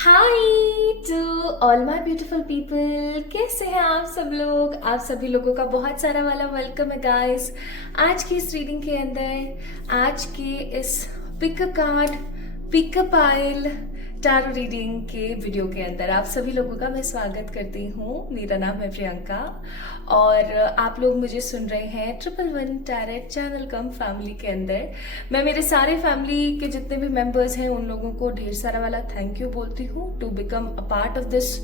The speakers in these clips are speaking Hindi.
Hi to all my beautiful people, कैसे हैं आप सब लोग। आप सभी लोगों का बहुत सारा वाला वेलकम है गाइस। आज की इस रीडिंग के अंदर, आज के इस pick a card pick a pile tarot reading के वीडियो के अंदर आप सभी लोगों का मैं स्वागत करती हूँ। मेरा नाम है प्रियंका और आप लोग मुझे सुन रहे हैं 111 टैरेट चैनल कम फैमिली के अंदर। मैं मेरे सारे फैमिली के जितने भी मेंबर्स हैं उन लोगों को ढेर सारा वाला थैंक यू बोलती हूँ to become a part of this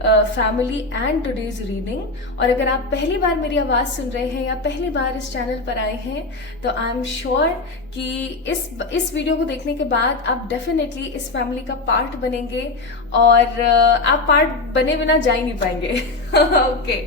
family and today's reading. और अगर आप पहली बार मेरी आवाज़ सुन रहे हैं या पहली बार इस चैनल पर आए हैं तो आई एम श्योर कि इस वीडियो को देखने के बाद आप डेफिनेटली इस फैमिली का पार्ट बनेंगे और आप पार्ट बने बिना जा ही नहीं पाएंगे। Okay,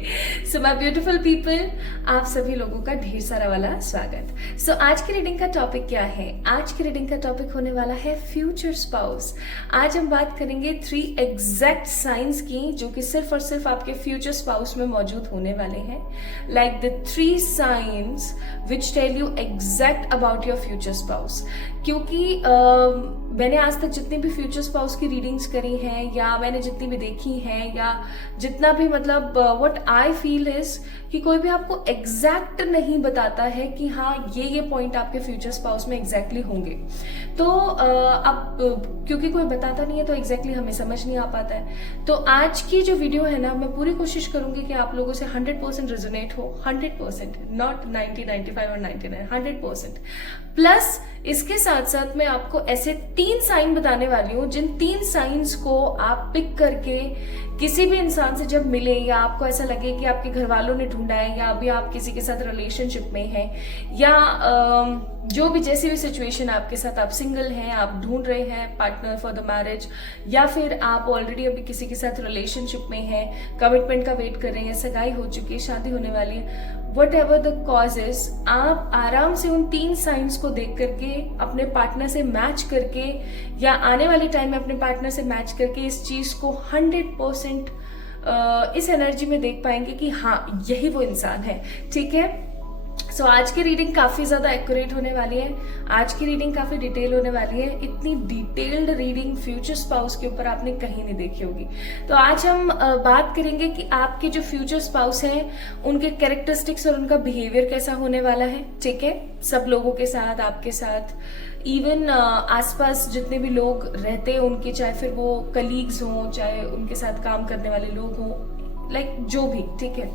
so my beautiful people, आप सभी लोगों का ढेर सारा वाला स्वागत। सो आज की रीडिंग का टॉपिक क्या है? आज की रीडिंग का टॉपिक होने वाला है फ्यूचर स्पाउस। आज हम बात करेंगे 3 एग्जैक्ट साइंस की जो कि सिर्फ और सिर्फ आपके फ्यूचर स्पाउस में मौजूद होने वाले हैं। Like the 3 signs which tell you exact about your future spouse. क्योंकि मैंने आज तक जितनी भी फ्यूचर स्पाउस की रीडिंग्स करी हैं या मैंने जितनी भी देखी हैं या जितना भी मतलब व्हाट आई फील इज कि कोई भी आपको एग्जैक्ट नहीं बताता है कि हाँ ये पॉइंट आपके फ्यूचर स्पाउस में एग्जैक्टली होंगे। तो अब क्योंकि कोई बताता नहीं है तो एग्जैक्टली हमें समझ नहीं आ पाता है। तो आज की जो वीडियो है ना, मैं पूरी कोशिश करूंगी कि आप लोगों से 100% रेजोनेट हो। 100%, नॉट 90, 95 और 99, 100%। प्लस इसके साथ साथ मैं आपको ऐसे 3 साइन बताने वाली हूँ जिन 3 साइंस को आप पिक करके किसी भी इंसान से जब मिले या आपको ऐसा लगे कि आपके घर वालों ने ढूंढा है या अभी आप किसी के साथ रिलेशनशिप में हैं या जो भी जैसी भी सिचुएशन आपके साथ, आप सिंगल हैं, आप ढूंढ रहे हैं पार्टनर फॉर द मैरिज या फिर आप ऑलरेडी अभी किसी के साथ रिलेशनशिप में हैं, कमिटमेंट का वेट कर रहे हैं, सगाई हो चुकी है, शादी होने वाली है, whatever the cause is, आप आराम से उन 3 साइंस को देख करके अपने पार्टनर से मैच करके या आने वाले टाइम में अपने पार्टनर से मैच करके इस चीज को 100% इस एनर्जी में देख पाएंगे कि हाँ यही वो इंसान है। ठीक है, सो आज की रीडिंग काफी ज्यादा एक्यूरेट होने वाली है। आज की रीडिंग काफी डिटेल होने वाली है। इतनी डिटेल्ड रीडिंग फ्यूचर स्पाउस के ऊपर आपने कहीं नहीं देखी होगी। तो आज हम बात करेंगे कि आपके जो फ्यूचर स्पाउस हैं उनके कैरेक्टरिस्टिक्स और उनका बिहेवियर कैसा होने वाला है। ठीक है, सब लोगों के साथ, आपके साथ, इवन आसपास जितने भी लोग रहते हैं उनके, चाहे फिर वो कलीग्स हों, चाहे उनके साथ काम करने वाले लोग हों, लाइक जो भी, ठीक है,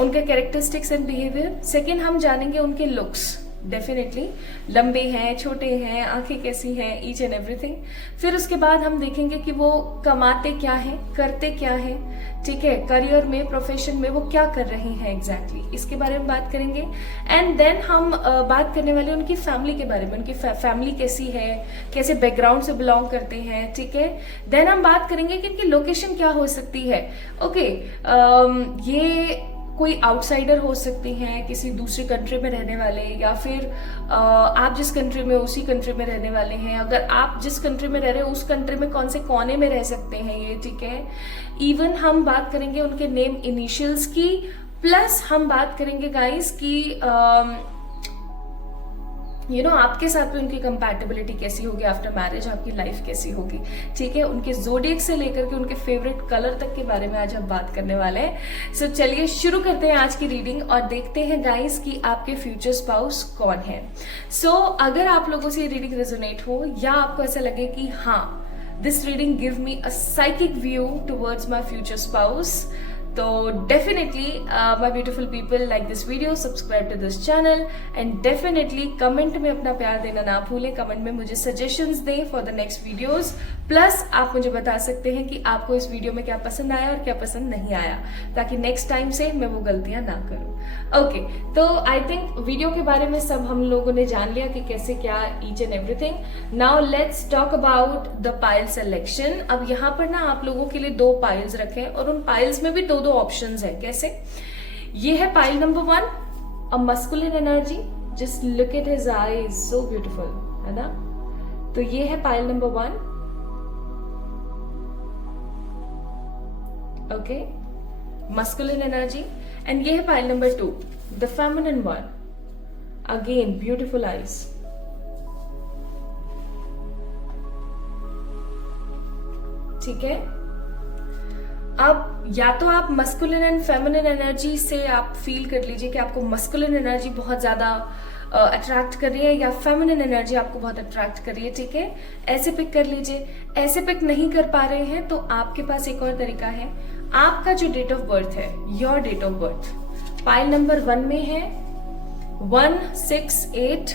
उनके कैरेक्टरिस्टिक्स एंड बिहेवियर। सेकेंड, हम जानेंगे उनके लुक्स। डेफिनेटली लंबे हैं, छोटे हैं, आंखें कैसी हैं, ईच एंड एवरीथिंग। फिर उसके बाद हम देखेंगे कि वो कमाते क्या हैं, करते क्या हैं, ठीक है, करियर में, प्रोफेशन में वो क्या कर रहे हैं एग्जैक्टली, इसके बारे में बात करेंगे। एंड देन हम बात करने वाले उनकी फैमिली के बारे में, उनकी फैमिली कैसी है, कैसे बैकग्राउंड से बिलोंग करते हैं। ठीक है, देन हम बात करेंगे कि इनकी लोकेशन क्या हो सकती है। ओके, ये कोई आउटसाइडर हो सकती हैं, किसी दूसरी कंट्री में रहने वाले, या फिर आप जिस कंट्री में उसी कंट्री में रहने वाले हैं। अगर आप जिस कंट्री में रह रहे हो उस कंट्री में कौन से कोने में रह सकते हैं ये। ठीक है, इवन हम बात करेंगे उनके नेम इनिशियल्स की। प्लस हम बात करेंगे गाइस की आपके साथ में उनकी कंपैटिबिलिटी कैसी होगी आफ्टर मैरिज, आपकी लाइफ कैसी होगी। ठीक है, उनके जोडिएक से लेकर के उनके फेवरेट कलर तक के बारे में आज हम बात करने वाले हैं। सो चलिए शुरू करते हैं आज की रीडिंग और देखते हैं गाइस कि आपके फ्यूचर स्पाउस कौन है। सो अगर आप लोगों से ये रीडिंग रेजोनेट हो या आपको ऐसा लगे कि हाँ this reading give me a psychic view towards my future spouse, तो definitely my beautiful people, like this video, subscribe to this channel and definitely comment में अपना प्यार देना ना भूलें। कमेंट में मुझे सजेशंस दें for the next videos. Plus आप मुझे बता सकते हैं कि आपको इस वीडियो में क्या पसंद आया और क्या पसंद नहीं आया, ताकि नेक्स्ट टाइम से मैं वो गलतियां ना करूं। ओके, तो आई थिंक वीडियो के बारे में सब हम लोगों ने जान लिया कि कैसे क्या, each and everything. Now let's talk about the pile selection. अब यहाँ पर ना आप लोगों के लिए 2 पाइल्स रखे और उन पाइल्स में भी 2 ऑप्शंस है। कैसे? ये है pile number 1, a masculine energy, just look at his eyes, so beautiful, है ना। तो ये है pile number 1। Okay, masculine energy. And ये है pile number 2, the feminine one, again beautiful eyes. ठीक है। अब या तो आप मस्कुलिन एंड फेमिनिन एनर्जी से आप फील कर लीजिए कि आपको मस्कुलिन एनर्जी बहुत ज्यादा अट्रैक्ट कर रही है या फेमिनिन एनर्जी आपको बहुत अट्रैक्ट कर रही है, ठीक है। ऐसे पिक कर लीजिए। ऐसे पिक नहीं कर पा रहे हैं तो आपके पास एक और तरीका है। आपका जो डेट ऑफ बर्थ है, your date of birth, pile number 1 में है 1, 6, 8,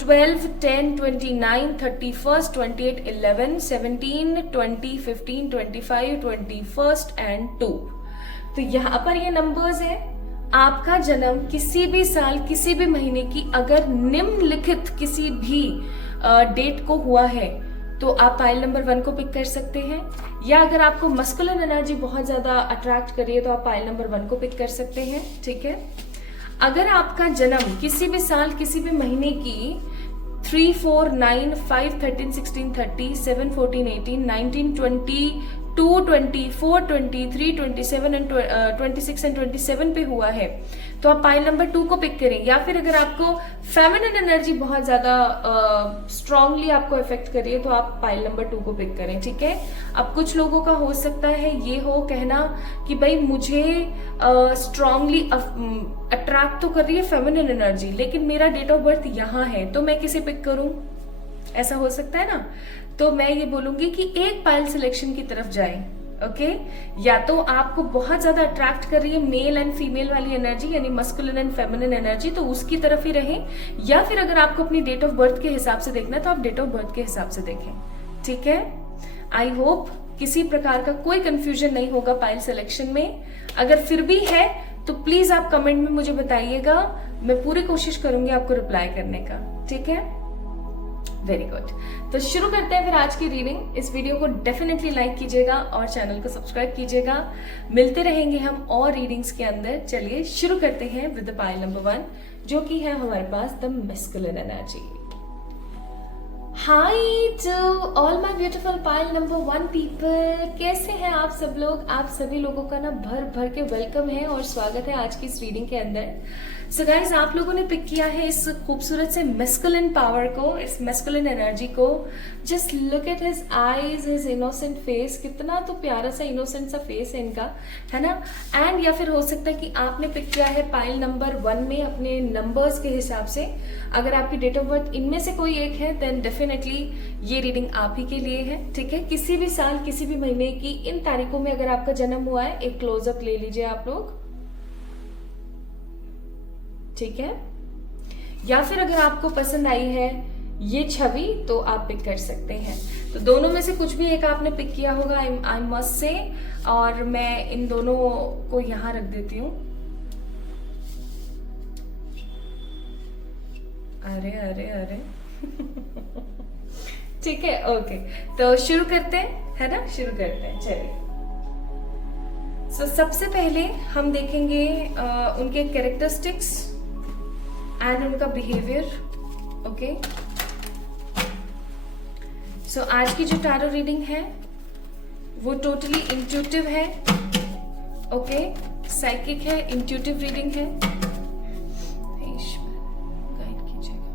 12, 10, 29, 31, 28, 11, 17, 20, 15, 25, 21 एंड 2। तो यहाँ पर ये नंबर्स है। आपका जन्म किसी भी साल किसी भी महीने की अगर निम्नलिखित किसी भी डेट को हुआ है तो आप पाइल नंबर 1 को पिक कर सकते हैं। या अगर आपको मस्कुलिन एनर्जी बहुत ज्यादा अट्रैक्ट कर रही है तो आप पाइल नंबर 1 को पिक कर सकते हैं, ठीक है। अगर आपका जन्म किसी भी साल किसी भी महीने की 3, 4, 9, 5, 13, 16, 30, 7, 14, 18, 19, 20, 2, 24, 23, 27 एंड 26 एंड 27 पे हुआ है तो आप पाइल नंबर 2 को पिक करें। या फिर अगर आपको फेमिनिन एनर्जी बहुत ज्यादा स्ट्रांगली आपको इफेक्ट कर रही है तो आप पाइल नंबर 2 को पिक करें, ठीक है। अब कुछ लोगों का हो सकता है ये हो कहना कि भाई मुझे स्ट्रांगली अट्रैक्ट तो कर रही है फेमिनिन एनर्जी लेकिन मेरा डेट ऑफ बर्थ यहाँ है तो मैं किसे पिक करूं, ऐसा हो सकता है ना। तो मैं ये बोलूंगी कि एक पाइल सिलेक्शन की तरफ जाएं, ओके। या तो आपको बहुत ज्यादा अट्रैक्ट कर रही है मेल एंड फीमेल वाली एनर्जी यानी मस्कुलिन एंड फेमिनिन एनर्जी तो उसकी तरफ ही रहें, या फिर अगर आपको अपनी डेट ऑफ बर्थ के हिसाब से देखना है तो आप डेट ऑफ बर्थ के हिसाब से देखें, ठीक है। आई होप किसी प्रकार का कोई कंफ्यूजन नहीं होगा पाइल सिलेक्शन में। अगर फिर भी है तो प्लीज आप कमेंट में मुझे बताइएगा, मैं पूरी कोशिश करूंगी आपको रिप्लाई करने का, ठीक है। Very good. तो शुरू करते हैं फिर आज की रीडिंग। इस वीडियो को डेफिनेटली लाइक कीजिएगा और चैनल को सब्सक्राइब कीजिएगा। मिलते रहेंगे हम और रीडिंग्स के अंदर। चलिए शुरू करते हैं विद द पाइल नंबर 1 जो कि है हमारे पास the masculine energy. Hi to all my beautiful pile number 1 people, कैसे हैं आप सब लोग। आप सभी लोगों का ना भर भर के वेलकम है और स्वागत है आज की इस रीडिंग के अंदर। सो गाइज आप लोगों ने पिक किया है इस खूबसूरत से मैस्कुलिन पावर को, इस मैस्कुलिन एनर्जी को। Just look at his eyes, his innocent face, कितना तो प्यारा सा इनोसेंट सा फेस है इनका, है ना। एंड या फिर हो सकता है कि आपने पिक किया है पाइल नंबर 1 में अपने नंबर्स के हिसाब से। अगर आपकी डेट ऑफ बर्थ इनमें से कोई एक है देन डेफिनेटली ये रीडिंग आप ही के लिए है, ठीक है। किसी भी साल किसी भी महीने की इन तारीखों में अगर आपका जन्म हुआ है एक क्लोजअप ले लीजिए आप लोग, ठीक है। या फिर अगर आपको पसंद आई है ये छवि तो आप पिक कर सकते हैं। तो दोनों में से कुछ भी एक आपने पिक किया होगा आई मस्ट से, और मैं इन दोनों को यहां रख देती हूँ। अरे अरे अरे ठीक है, ओके। तो शुरू करते हैं, है ना, शुरू करते हैं। चलिए सबसे पहले हम देखेंगे उनके कैरेक्टरिस्टिक्स एंड उनका बिहेवियर, ओके। सो आज की जो टैरो रीडिंग है वो टोटली इंट्यूटिव है, ओके। साइकिक है, इंट्यूटिव रीडिंग है। ईश्वर गाइड कीजिएगा,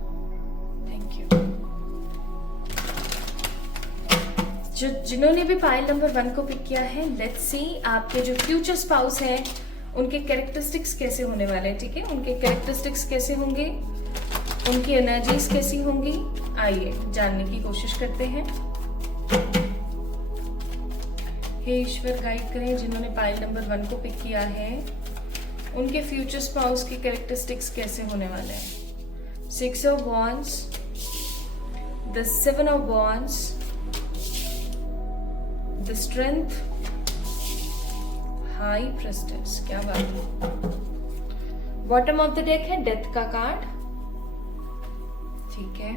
थैंक यू। जिन्होंने भी पाइल नंबर 1 को पिक किया है, लेट्स सी आपके जो फ्यूचर स्पाउस हैं उनके कैरेक्टरिस्टिक्स कैसे होने वाले हैं, ठीक है। उनके कैरेक्टरिस्टिक्स कैसे होंगे, उनकी एनर्जीज कैसी होंगी, आइए जानने की कोशिश करते हैं। हे ईश्वर गाइड करें जिन्होंने पाइल नंबर 1 को पिक किया है, उनके फ्यूचर स्पाउस की कैरेक्टरिस्टिक्स कैसे होने वाले हैं। 6 of wands, the 7 of wands, the strength, high प्रेस्टेस, क्या बात है। बॉटम ऑफ द डेक है डेथ का कार्ड, ठीक है।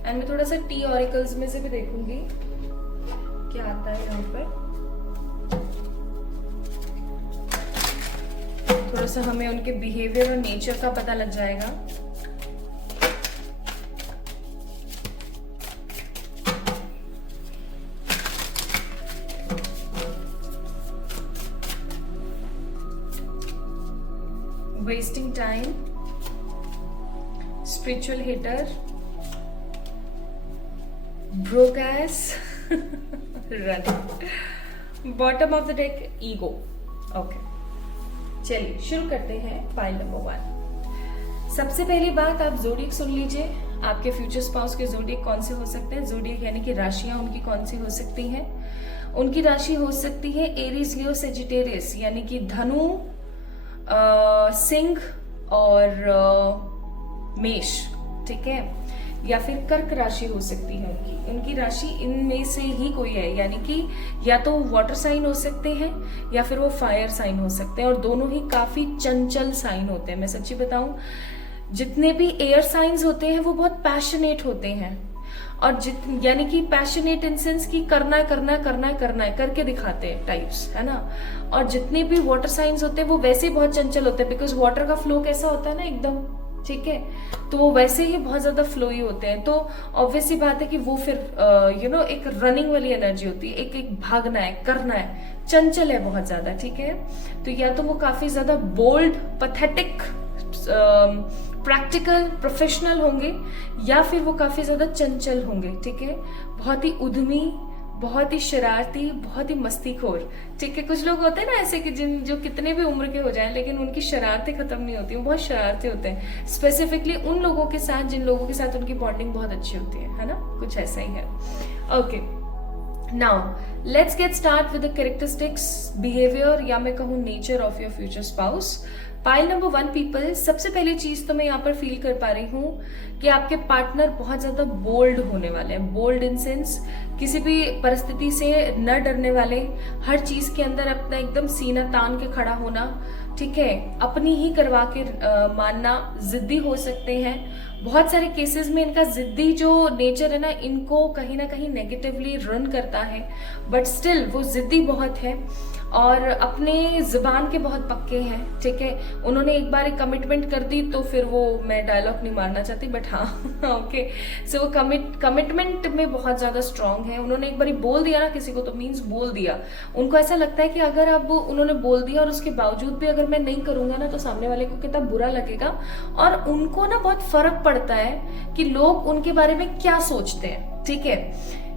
एंड मैं थोड़ा सा टी ऑरिकल्स में से भी देखूंगी क्या आता है यहाँ पर। थोड़ा सा हमें उनके बिहेवियर और नेचर का पता लग जाएगा। wasting time, spiritual hitter, broke ass running. Bottom of the deck, ego. Okay. चलिए शुरू करते हैं पाइल नंबर 1. सबसे पहली बात, आप जोडिक सुन लीजिए. आपके फ्यूचर स्पाउस के जोडिक कौन से हो सकते हैं? जोडिक यानी कि राशियां उनकी कौन सी हो सकती हैं? उनकी राशि हो सकती है एरीज, लियो, सेजिटेरियस, यानी कि धनु, सिंह और मेष. ठीक है. या फिर कर्क राशि हो सकती है उनकी राशि इनमें से ही कोई है, यानी कि या तो वाटर साइन हो सकते हैं या फिर वो फायर साइन हो सकते हैं, और दोनों ही काफी चंचल साइन होते हैं. मैं सच्ची बताऊं, जितने भी एयर साइंस होते हैं वो बहुत पैशनेट होते हैं, और यानी कि पैशनेट इन सेंस की करना है करना है करना है करना है करके दिखाते हैं टाइप्स, है ना. और जितने भी वाटर साइंस होते हैं वो वैसे ही बहुत चंचल होते हैं, बिकॉज वाटर का फ्लो कैसा होता है ना, एकदम. ठीक है. तो वो वैसे ही बहुत ज्यादा फ्लोई होते हैं. तो ऑब्वियसली बात है कि वो फिर एक रनिंग वाली एनर्जी होती है, एक एक भागना है, करना है, चंचल है बहुत ज्यादा. ठीक है. तो या तो वो काफी ज्यादा बोल्ड, पैथेटिक, प्रैक्टिकल, प्रोफेशनल होंगे, या फिर वो काफी ज्यादा चंचल होंगे. ठीक है. बहुत ही उद्यमी, बहुत ही शरारती, बहुत ही मस्तीखोर. ठीक है. कुछ लोग होते हैं ना ऐसे कि जो कितने भी उम्र के हो जाएं लेकिन उनकी शरारतें खत्म नहीं होती, वो बहुत शरारते होते हैं. स्पेसिफिकली उन लोगों के साथ जिन लोगों के साथ उनकी बॉन्डिंग बहुत अच्छी होती है ना. कुछ ऐसा ही है. Okay. Now let's get start with the characteristics, behaviour, या मैं कहूँ nature of your future spouse. Pile number 1 people, सबसे पहली चीज तो मैं यहाँ पर फील कर पा रही हूँ कि आपके पार्टनर बहुत ज्यादा बोल्ड होने वाले हैं. बोल्ड इन सेंस किसी भी परिस्थिति से न डरने वाले, हर चीज के अंदर अपना एकदम सीना तान के खड़ा होना. ठीक है. अपनी ही करवा के मानना, जिद्दी हो सकते हैं. बहुत सारे केसेस में इनका जिद्दी जो नेचर है ना, इनको कहीं ना कहीं नेगेटिवली रन करता है, बट स्टिल वो जिद्दी बहुत है और अपने जुबान के बहुत पक्के हैं. ठीक है. उन्होंने एक बार कमिटमेंट कर दी तो फिर वो, मैं डायलॉग नहीं मारना चाहती बट हाँ ओके. सो वो कमिटमेंट में बहुत ज्यादा स्ट्रांग है. उन्होंने एक बार बोल दिया ना किसी को, तो मीन्स बोल दिया. उनको ऐसा लगता है कि अगर अब उन्होंने बोल दिया और उसके बावजूद भी अगर मैं नहीं करूंगा ना तो सामने वाले को कितना बुरा लगेगा. और उनको ना बहुत फर्क पड़ता है कि लोग उनके बारे में क्या सोचते हैं. ठीक है.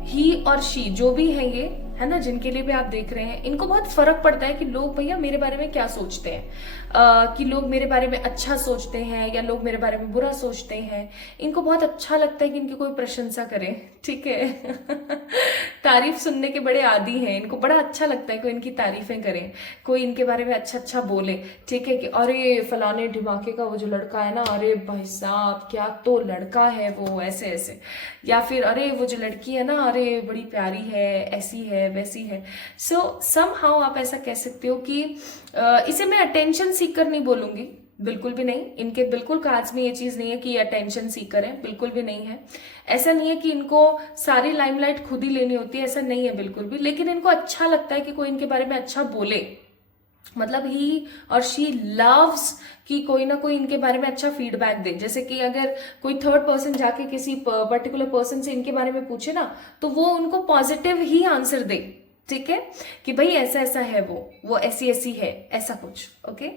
ही और शी जो भी है ये, है ना, जिनके लिए भी आप देख रहे हैं, इनको बहुत फर्क पड़ता है कि लोग भैया मेरे बारे में क्या सोचते हैं. कि लोग मेरे बारे में अच्छा सोचते हैं या लोग मेरे बारे में बुरा सोचते हैं. इनको बहुत अच्छा लगता है कि इनकी कोई प्रशंसा करे. ठीक है. तारीफ सुनने के बड़े आदी हैं. इनको बड़ा अच्छा लगता है कोई इनकी तारीफें करे, कोई इनके बारे में अच्छा अच्छा बोले. ठीक है. कि अरे फलाने ढिमाके का वो जो लड़का है ना, अरे भाई साहब क्या तो लड़का है वो, ऐसे ऐसे. या फिर अरे वो जो लड़की है ना, अरे बड़ी प्यारी है, ऐसी है वैसी है. सो समहाउ आप ऐसा कह सकते हो कि इसे मैं अटेंशन सीकर नहीं बोलूंगी, बिल्कुल भी नहीं. इनके बिल्कुल कार्ड्स में ये चीज नहीं है कि ये अटेंशन सीकर है, बिल्कुल भी नहीं है. ऐसा नहीं है कि इनको सारी लाइमलाइट खुद ही लेनी होती है, ऐसा नहीं है बिल्कुल भी. लेकिन इनको अच्छा लगता है कि कोई इनके बारे में अच्छा बोले. मतलब ही और शी लव्स कि कोई ना कोई इनके बारे में अच्छा फीडबैक दे. जैसे कि अगर कोई थर्ड पर्सन जाके किसी पर्टिकुलर पर्सन से इनके बारे में पूछे ना, तो वो उनको पॉजिटिव ही आंसर दे. ठीक है. कि भाई ऐसा ऐसा है, वो ऐसी ऐसी है, ऐसा कुछ. ओके.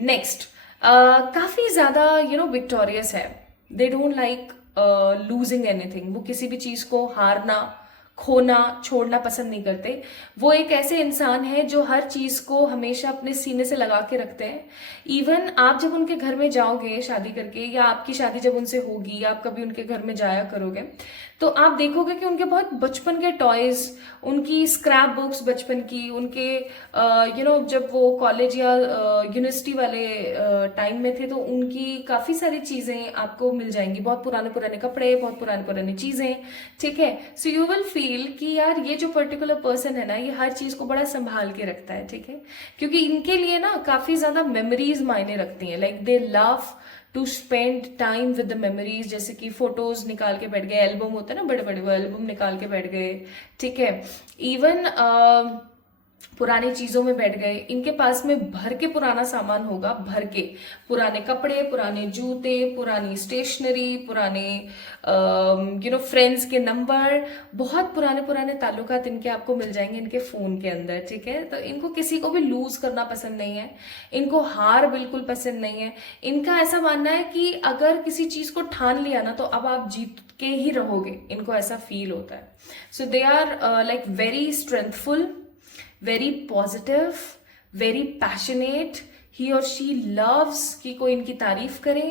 नेक्स्ट, काफी ज्यादा विक्टोरियस है. They don't like losing anything. वो किसी भी चीज को हारना, खोना, छोड़ना पसंद नहीं करते. वो एक ऐसे इंसान है जो हर चीज को हमेशा अपने सीने से लगा के रखते हैं. इवन आप जब उनके घर में जाओगे शादी करके, या आपकी शादी जब उनसे होगी, या आप कभी उनके घर में जाया करोगे, तो आप देखोगे कि उनके बहुत बचपन के टॉयज, उनकी स्क्रैप बुक्स बचपन की, उनके जब वो कॉलेज या यूनिवर्सिटी वाले टाइम में थे, तो उनकी काफी सारी चीजें आपको मिल जाएंगी. बहुत पुराने पुराने कपड़े, बहुत पुराने पुरानी चीजें. ठीक है. सो यू विल फील कि यार ये जो पर्टिकुलर पर्सन है ना, ये हर चीज को बड़ा संभाल के रखता है. ठीक है. क्योंकि इनके लिए ना काफी ज्यादा मेमोरीज मायने रखती हैं. Like they love to spend time with the memories. जैसे कि फोटोज निकाल के बैठ गए, एल्बम होता है ना बड़े बड़े, वो एल्बम निकाल के बैठ गए. ठीक है. इवन पुरानी चीजों में बैठ गए, इनके पास में भर के पुराना सामान होगा, भर के पुराने कपड़े, पुराने जूते, पुरानी स्टेशनरी, पुराने फ्रेंड्स के नंबर, बहुत पुराने पुराने ताल्लुकात इनके आपको मिल जाएंगे इनके फोन के अंदर। ठीक है, तो इनको किसी को भी लूज करना पसंद नहीं है, इनको हार बिल्कुल पसंद नहीं है। इनका ऐसा मानना है कि अगर किसी चीज को ठान लिया ना तो अब आप जीत के ही रहोगे, इनको ऐसा फील होता है। So they are like very strengthful, very positive, very passionate. He और शी लव्स कि कोई इनकी तारीफ करे।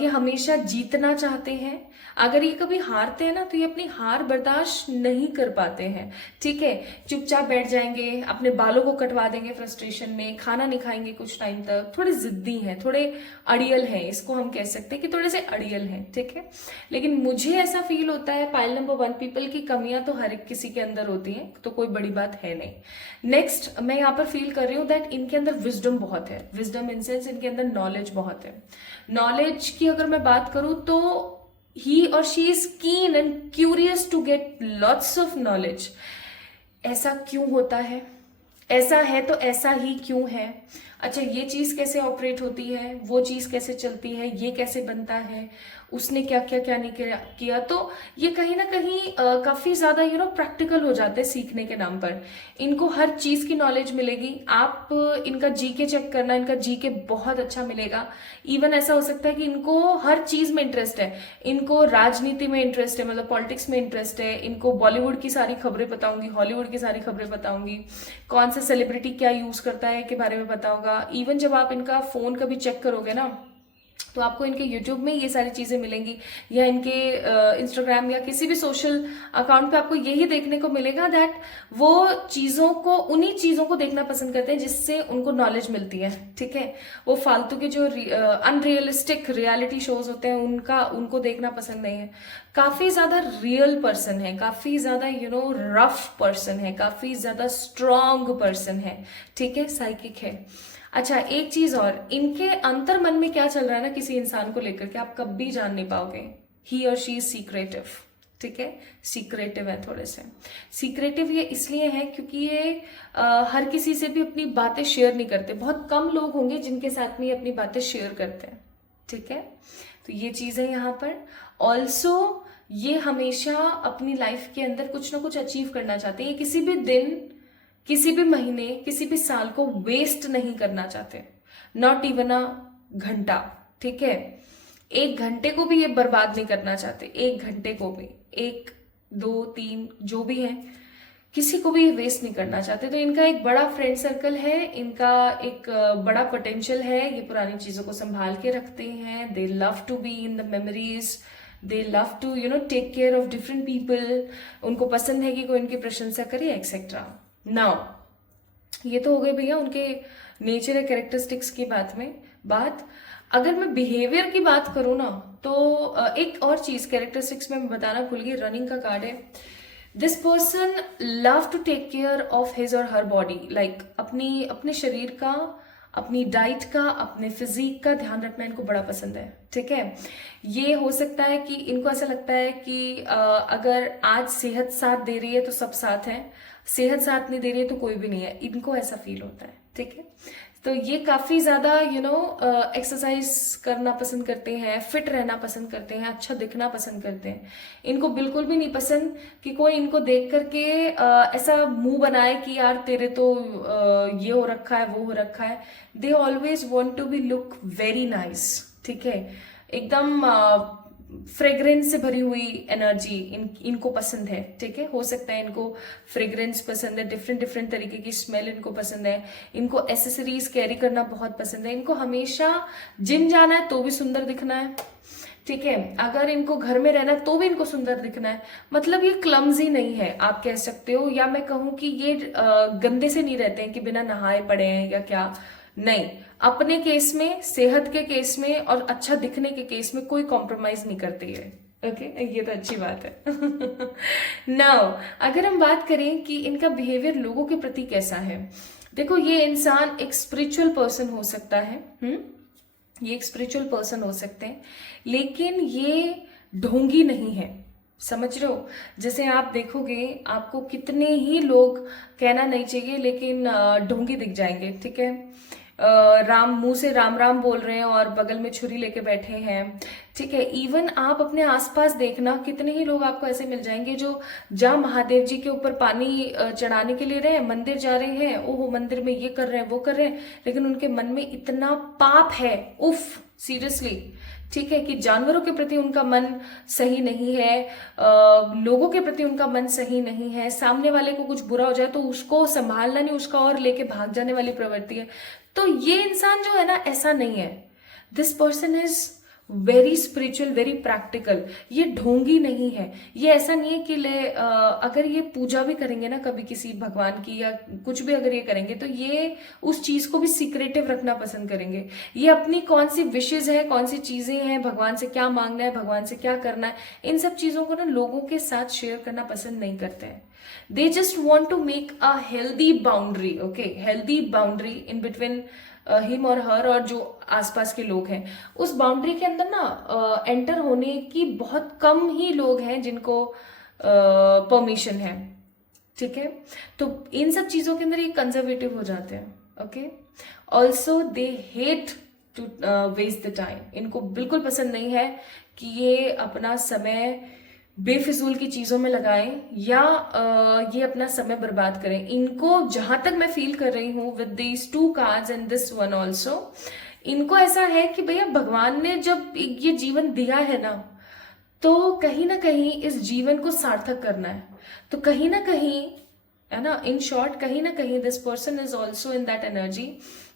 ये हमेशा जीतना चाहते हैं। अगर ये कभी हारते हैं ना तो ये अपनी हार बर्दाश्त नहीं कर पाते हैं। ठीक है, चुपचाप बैठ जाएंगे, अपने बालों को कटवा देंगे फ्रस्ट्रेशन में, खाना नहीं खाएंगे कुछ टाइम तक, थोड़े जिद्दी हैं, थोड़े अड़ियल हैं, इसको हम कह सकते हैं कि थोड़े से अड़ियल हैं। ठीक है, लेकिन मुझे ऐसा फील होता है पाइल नंबर 1 पीपल की कमियां तो हर एक किसी के अंदर होती हैं, तो कोई बड़ी बात है नहीं। नेक्स्ट मैं यहाँ पर फील कर रही हूँ दैट इनके अंदर विजडम बहुत है। विजडम इन सेंस इनके अंदर नॉलेज बहुत है। नॉलेज की अगर मैं बात करूं तो he or she is keen and curious to get lots of knowledge। ऐसा क्यों होता है, ऐसा है तो ऐसा ही क्यों है, अच्छा ये चीज कैसे ऑपरेट होती है, वो चीज कैसे चलती है, ये कैसे बनता है, उसने क्या क्या क्या नहीं किया। तो ये कहीं ना कहीं काफी ज्यादा प्रैक्टिकल हो जाते हैं सीखने के नाम पर। इनको हर चीज की नॉलेज मिलेगी। आप इनका जीके चेक करना, इनका जीके बहुत अच्छा मिलेगा। इवन ऐसा हो सकता है कि इनको हर चीज में इंटरेस्ट है, इनको राजनीति में इंटरेस्ट है, मतलब पॉलिटिक्स में इंटरेस्ट है, इनको बॉलीवुड की सारी खबरें बताऊंगी, हॉलीवुड की सारी खबरें बताऊंगी, कौन सा सेलिब्रिटी क्या यूज करता है के बारे में बताऊंगा। इवन जब आप इनका फोन कभी चेक करोगे ना तो आपको इनके YouTube में ये सारी चीजें मिलेंगी, या इनके इंस्टाग्राम या किसी भी सोशल अकाउंट पे आपको यही देखने को मिलेगा दैट वो चीजों को, उन्हीं चीजों को देखना पसंद करते हैं जिससे उनको नॉलेज मिलती है। ठीक है, वो फालतू के जो अनरियलिस्टिक रियलिटी शोज होते हैं उनको देखना पसंद नहीं है। काफी ज्यादा रियल पर्सन है, काफी ज्यादा रफ पर्सन है, काफी ज्यादा स्ट्रॉन्ग पर्सन है। ठीक है, साइकिक है। अच्छा एक चीज और, इनके अंतर मन में क्या चल रहा है ना किसी इंसान को लेकर के आप कभी जान नहीं पाओगे। ही और शी इज सीक्रेटिव। ठीक है, सीक्रेटिव है, थोड़े से सीक्रेटिव ये इसलिए है क्योंकि ये हर किसी से भी अपनी बातें शेयर नहीं करते। बहुत कम लोग होंगे जिनके साथ में ये अपनी बातें शेयर करते हैं। ठीक है, तो ये चीज है यहाँ पर। ऑल्सो ये हमेशा अपनी लाइफ के अंदर कुछ ना कुछ अचीव करना चाहते हैं। ये किसी भी दिन, किसी भी महीने, किसी भी साल को वेस्ट नहीं करना चाहते, नॉट इवन अ घंटा। ठीक है, 1 घंटे को भी ये बर्बाद नहीं करना चाहते, 1 घंटे को भी, 1 2 3 जो भी है, किसी को भी ये वेस्ट नहीं करना चाहते। तो इनका एक बड़ा फ्रेंड सर्कल है, इनका एक बड़ा पोटेंशियल है, ये पुरानी चीजों को संभाल के रखते हैं। They love to be in the memories, they love to take care of different people. उनको पसंद है कि कोई उनकी प्रशंसा करे एक्सेट्रा। नाउ ये तो हो गई भैया उनके नेचर या कैरेक्टरिस्टिक्स की बात। अगर मैं बिहेवियर की बात करूं ना तो एक और चीज कैरेक्टरिस्टिक्स में बताना भूल गई, रनिंग का कार्ड है। This person love to take care of his और हर बॉडी, लाइक अपने शरीर का, अपनी डाइट का, अपने फिजिक का ध्यान रखना इनको बड़ा पसंद है। ठीक है, ये हो सकता है कि इनको ऐसा लगता है कि अगर आज सेहत साथ दे रही है तो सब साथ है, सेहत साथ नहीं दे रही है तो कोई भी नहीं है, इनको ऐसा फील होता है। ठीक है, तो ये काफी ज्यादा एक्सरसाइज करना पसंद करते हैं, फिट रहना पसंद करते हैं, अच्छा दिखना पसंद करते हैं। इनको बिल्कुल भी नहीं पसंद कि कोई इनको देख करके ऐसा मुंह बनाए कि यार तेरे तो ये हो रखा है, वो हो रखा है। They always want to be look very nice. ठीक है, एकदम फ्रेग्रेंस से भरी हुई एनर्जी इनको पसंद है। ठीक है, हो सकता है इनको फ्रेग्रेंस पसंद है, डिफरेंट तरीके की स्मेल इनको पसंद है, इनको एसेसरीज कैरी करना बहुत पसंद है, इनको हमेशा जिम जाना है तो भी सुंदर दिखना है। ठीक है, अगर इनको घर में रहना है तो भी इनको सुंदर दिखना है। मतलब ये क्लमजी नहीं है आप कह सकते हो, या मैं कहूं कि ये गंदे से नहीं रहते हैं कि बिना नहाए पड़े हैं या क्या, नहीं। अपने केस में, सेहत के केस में और अच्छा दिखने के केस में कोई कॉम्प्रोमाइज नहीं करते है। ओके, ये तो अच्छी बात है। नाउ अगर हम बात करें कि इनका बिहेवियर लोगों के प्रति कैसा है, देखो ये इंसान एक स्पिरिचुअल पर्सन हो सकता है। ये एक स्पिरिचुअल पर्सन हो सकते हैं, लेकिन ये ढोंगी नहीं है। समझ रहे हो? जैसे आप देखोगे, आपको कितने ही लोग, कहना नहीं चाहिए लेकिन ढोंगी दिख जाएंगे, ठीक है? राम मुंह से राम राम बोल रहे हैं और बगल में छुरी लेके बैठे हैं, ठीक है? इवन आप अपने आसपास देखना, कितने ही लोग आपको ऐसे मिल जाएंगे जो जहाँ महादेव जी के ऊपर पानी चढ़ाने के लिए रहे, मंदिर जा रहे हैं, ओहो मंदिर में ये कर रहे हैं वो कर रहे हैं, लेकिन उनके मन में इतना पाप है, उफ, सीरियसली, ठीक है, कि जानवरों के प्रति उनका मन सही नहीं है, लोगों के प्रति उनका मन सही नहीं है, सामने वाले को कुछ बुरा हो जाए तो उसको संभालना नहीं, उसका और लेके भाग जाने वाली प्रवृत्ति है। तो ये इंसान जो है ना, ऐसा नहीं है। This person is very spiritual, very practical. ये ढोंगी नहीं है। ये ऐसा नहीं है कि अगर ये पूजा भी करेंगे ना कभी किसी भगवान की या कुछ भी अगर ये करेंगे, तो ये उस चीज को भी सीक्रेटिव रखना पसंद करेंगे। ये अपनी कौन सी विशेज है, कौन सी चीजें हैं, भगवान से क्या मांगना है, भगवान से क्या करना है, इन सब चीजों को ना लोगों के साथ शेयर करना पसंद नहीं करते हैं। They just want to make a healthy boundary, okay, healthy boundary in between him और हर और जो आसपास के लोग हैं। उस बाउंड्री के अंदर ना एंटर होने की बहुत कम ही लोग हैं जिनको परमिशन है, ठीक है? तो इन सब चीजों के अंदर ये कंजर्वेटिव हो जाते हैं, okay? Also they hate to waste the time. इनको बिल्कुल पसंद नहीं है कि ये अपना समय बेफिजूल की चीजों में लगाएं या ये अपना समय बर्बाद करें। इनको जहां तक मैं फील कर रही हूं with these 2 cards and this one also, इनको ऐसा है कि भैया भगवान ने जब ये जीवन दिया है ना, तो कहीं ना कहीं इस जीवन को सार्थक करना है। तो कहीं ना कहीं, है ना, इन शॉर्ट, कहीं ना कहीं this person is also in that energy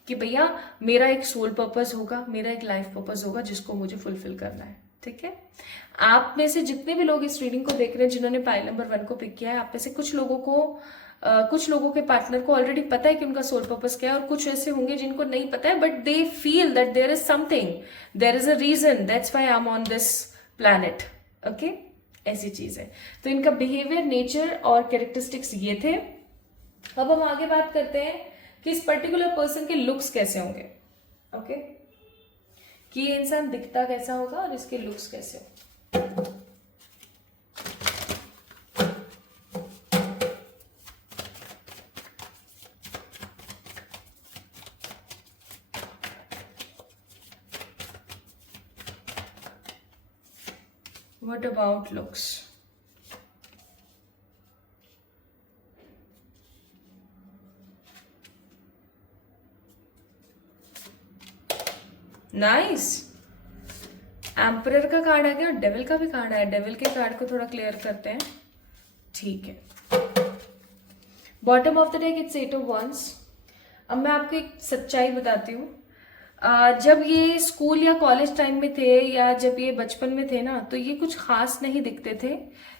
कि भैया मेरा एक सोल पर्पस होगा, मेरा एक लाइफ पर्पस होगा जिसको मुझे फुलफिल करना है, ठीक है? आप में से जितने भी लोग इस रीडिंग को देख रहे हैं जिन्होंने पाइल नंबर 1 को पिक किया है, आप में से कुछ लोगों को कुछ लोगों के पार्टनर को ऑलरेडी पता है कि उनका सोल पर्पस क्या है, और कुछ ऐसे होंगे जिनको नहीं पता है, but they feel that there is something, there is a reason, that's why I am on this planet, okay? ऐसी चीज है। तो इनका बिहेवियर, नेचर और कैरेक्टरिस्टिक्स ये थे। अब हम आगे बात करते हैं कि इस पर्टिकुलर पर्सन के लुक्स कैसे होंगे, ओके? कि ये इंसान दिखता कैसा होगा और इसके लुक्स कैसे होंगे। What about looks? Nice. Emperor का कार्ड आ गया और डेविल का भी कार्ड आया। डेविल के कार्ड को थोड़ा क्लियर करते हैं, ठीक है? Bottom of the deck it's 8 of wands। अब मैं आपको एक सच्चाई बताती हूँ। जब ये स्कूल या कॉलेज टाइम में थे या जब ये बचपन में थे ना, तो ये कुछ खास नहीं दिखते थे,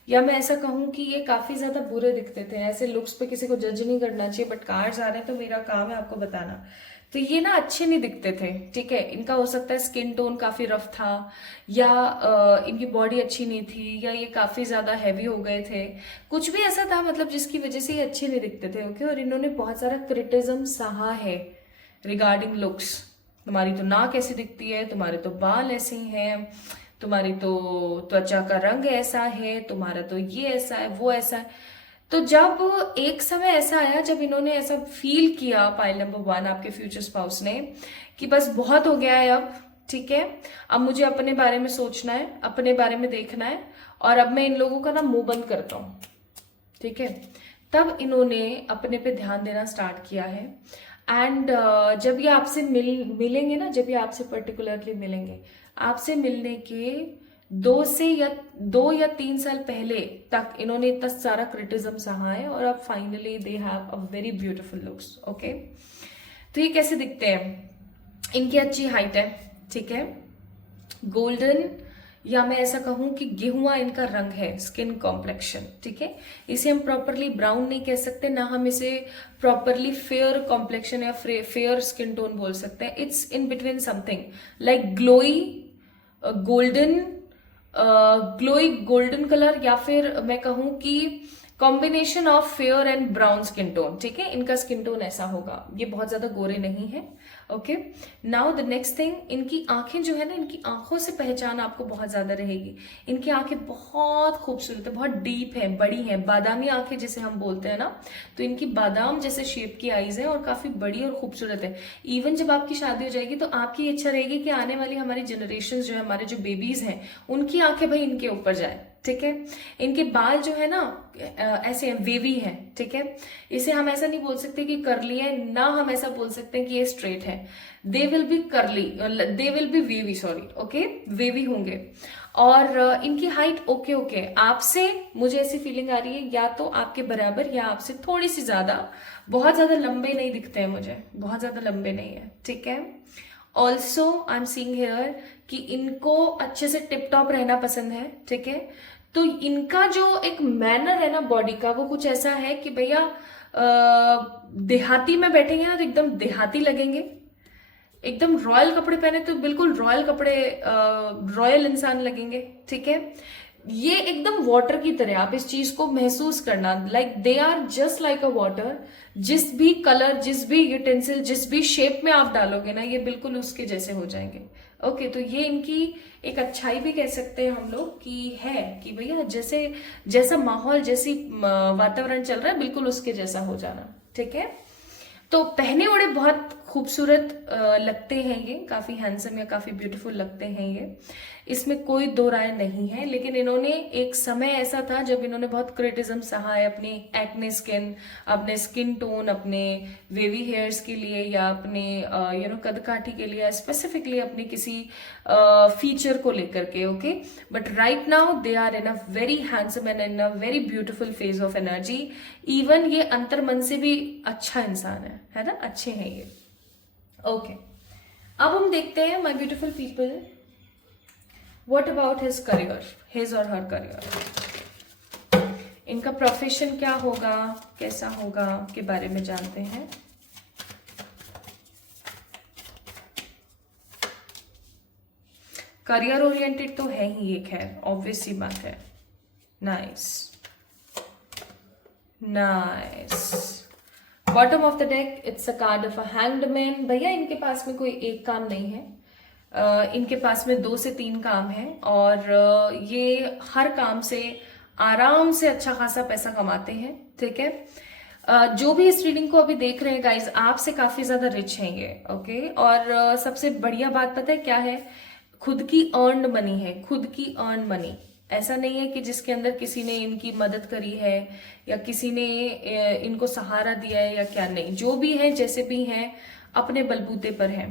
या मैं ऐसा कहूँ कि ये काफी ज्यादा बुरे दिखते थे। ऐसे लुक्स पे किसी को जज नहीं करना चाहिए, बट कार्ड्स आ रहे हैं तो मेरा काम है आपको बताना। तो ये ना अच्छे नहीं दिखते थे, ठीक है? इनका हो सकता है स्किन टोन काफी रफ था, या इनकी बॉडी अच्छी नहीं थी, या ये काफी ज्यादा हैवी हो गए थे, कुछ भी ऐसा था, मतलब जिसकी वजह से ये अच्छे नहीं दिखते थे, ओके? और इन्होंने बहुत सारा क्रिटिज्म सहा है रिगार्डिंग लुक्स। तुम्हारी तो नाक ऐसी दिखती है, तुम्हारे तो बाल ऐसे हैं, तुम्हारी तो त्वचा का रंग ऐसा है, तुम्हारा तो ये ऐसा है, वो ऐसा है। तो जब एक समय ऐसा आया जब इन्होंने ऐसा फील किया, पाइल नंबर 1 आपके फ्यूचर स्पाउस ने, कि बस बहुत हो गया है अब, ठीक है? अब मुझे अपने बारे में सोचना है, अपने बारे में देखना है, और अब मैं इन लोगों का ना मुंह बंद करता हूं, ठीक है? तब इन्होंने अपने पे ध्यान देना स्टार्ट किया है। एंड जब ये आपसे मिलेंगे ना, जब ये आपसे पर्टिकुलरली मिलेंगे, आपसे मिलने के 2 या 3 साल पहले तक इन्होंने इतना सारा क्रिटिज्म सहा है, और अब finally they have a very beautiful looks, okay? तो ये कैसे दिखते हैं? इनकी अच्छी हाइट है, ठीक है? गोल्डन, या मैं ऐसा कहूं कि गेहुआ इनका रंग है, स्किन कॉम्प्लेक्शन, ठीक है? इसे हम प्रॉपरली ब्राउन नहीं कह सकते, ना हम इसे प्रॉपरली फेयर कॉम्प्लेक्शन या फेयर स्किन टोन बोल सकते हैं। It's in between something like glowy golden, glowy golden colour, या फिर मैं कहूं कि combination of fair and brown skin tone, ठीक है, इनका स्किन टोन ऐसा होगा, ये बहुत ज्यादा गोरे नहीं है। Okay, now the next thing, इनकी आंखें जो है ना, इनकी आंखों से पहचान आपको बहुत ज्यादा रहेगी। इनकी आंखें बहुत खूबसूरत है, बहुत डीप है, बड़ी है, बादामी आंखें जिसे हम बोलते हैं ना, तो इनकी बादाम जैसे शेप की आईज है और काफी बड़ी और खूबसूरत है। इवन जब आपकी शादी हो जाएगी तो आपकी इच्छा रहेगी कि आने वाली हमारी जनरेशन जो है, हमारे जो बेबीज हैं, उनकी आंखें भाई इनके ऊपर जाए, ठीक है। इनके बाल जो है ना ऐसे हैं, वेवी हैं, ठीक है। इसे हम ऐसा नहीं बोल सकते कि कर्ली है, ना हम ऐसा बोल सकते हैं कि ये स्ट्रेट है। They will be curly, they will be wavy, sorry, okay, wavy होंगे। और इनकी हाइट ओके ओके, आपसे मुझे ऐसी फीलिंग आ रही है या तो आपके बराबर या आपसे थोड़ी सी ज्यादा, बहुत ज्यादा लंबे नहीं दिखते हैं मुझे, बहुत ज्यादा लंबे नहीं है, ठीक है। Also I am seeing here कि इनको अच्छे से टिप टॉप रहना पसंद है, ठीक है। तो इनका जो एक मैनर है ना बॉडी का, वो कुछ ऐसा है कि भैया देहाती में बैठेंगे ना तो एकदम देहाती लगेंगे, एकदम रॉयल कपड़े पहने तो बिल्कुल रॉयल कपड़े, रॉयल इंसान लगेंगे, ठीक है। ये एकदम वाटर की तरह, आप इस चीज को महसूस करना, like they are just like a water. जिस भी कलर, जिस भी यूटेंसिल, जिस भी शेप में आप डालोगे ना, ये बिल्कुल उसके जैसे हो जाएंगे। ओके, तो ये इनकी एक अच्छाई भी कह सकते हैं हम लोग कि है कि भैया जैसे जैसा माहौल, जैसी वातावरण चल रहा है, बिल्कुल उसके जैसा हो जाना, ठीक है। तो पहने ओढ़े बहुत खूबसूरत लगते हैं, ये काफी हैंडसम या काफी ब्यूटीफुल लगते हैं ये, इसमें कोई दो राय नहीं है। लेकिन इन्होंने एक समय ऐसा था जब इन्होंने बहुत क्रिटिसिज्म सहा है अपनी एक्ने स्किन, अपने स्किन टोन, अपने वेवी हेयर्स के लिए, या अपने कदकाठी के लिए, स्पेसिफिकली अपने किसी फीचर को लेकर के। Okay, but right now they are in a very handsome and in a very beautiful phase of energy. Even ये अंतर मन से भी अच्छा इंसान है ना, अच्छे हैं ये। ओके, अब हम देखते हैं my beautiful people, what about his career, his और हर करियर। इनका प्रोफेशन क्या होगा, कैसा होगा, के बारे में जानते हैं। करियर ओरिएंटेड तो है ही ये, खैर ऑब्वियस सी बात है। Nice nice. Bottom of the deck, it's a card of a hanged man. भैया इनके पास में कोई एक काम नहीं है, इनके पास में 2 से 3 काम है, और ये हर काम से आराम से अच्छा खासा पैसा कमाते हैं, ठीक है। जो भी इस रीडिंग को अभी देख रहे हैं गाइज, आपसे काफी ज्यादा रिच हैं ये, ओके। और सबसे बढ़िया बात पता है क्या है, खुद की अर्न्ड मनी है, खुद की अर्न मनी। ऐसा नहीं है कि जिसके अंदर किसी ने इनकी मदद करी है या किसी ने इनको सहारा दिया है या क्या, नहीं, जो भी है, जैसे भी हैं, अपने बलबूते पर हैं।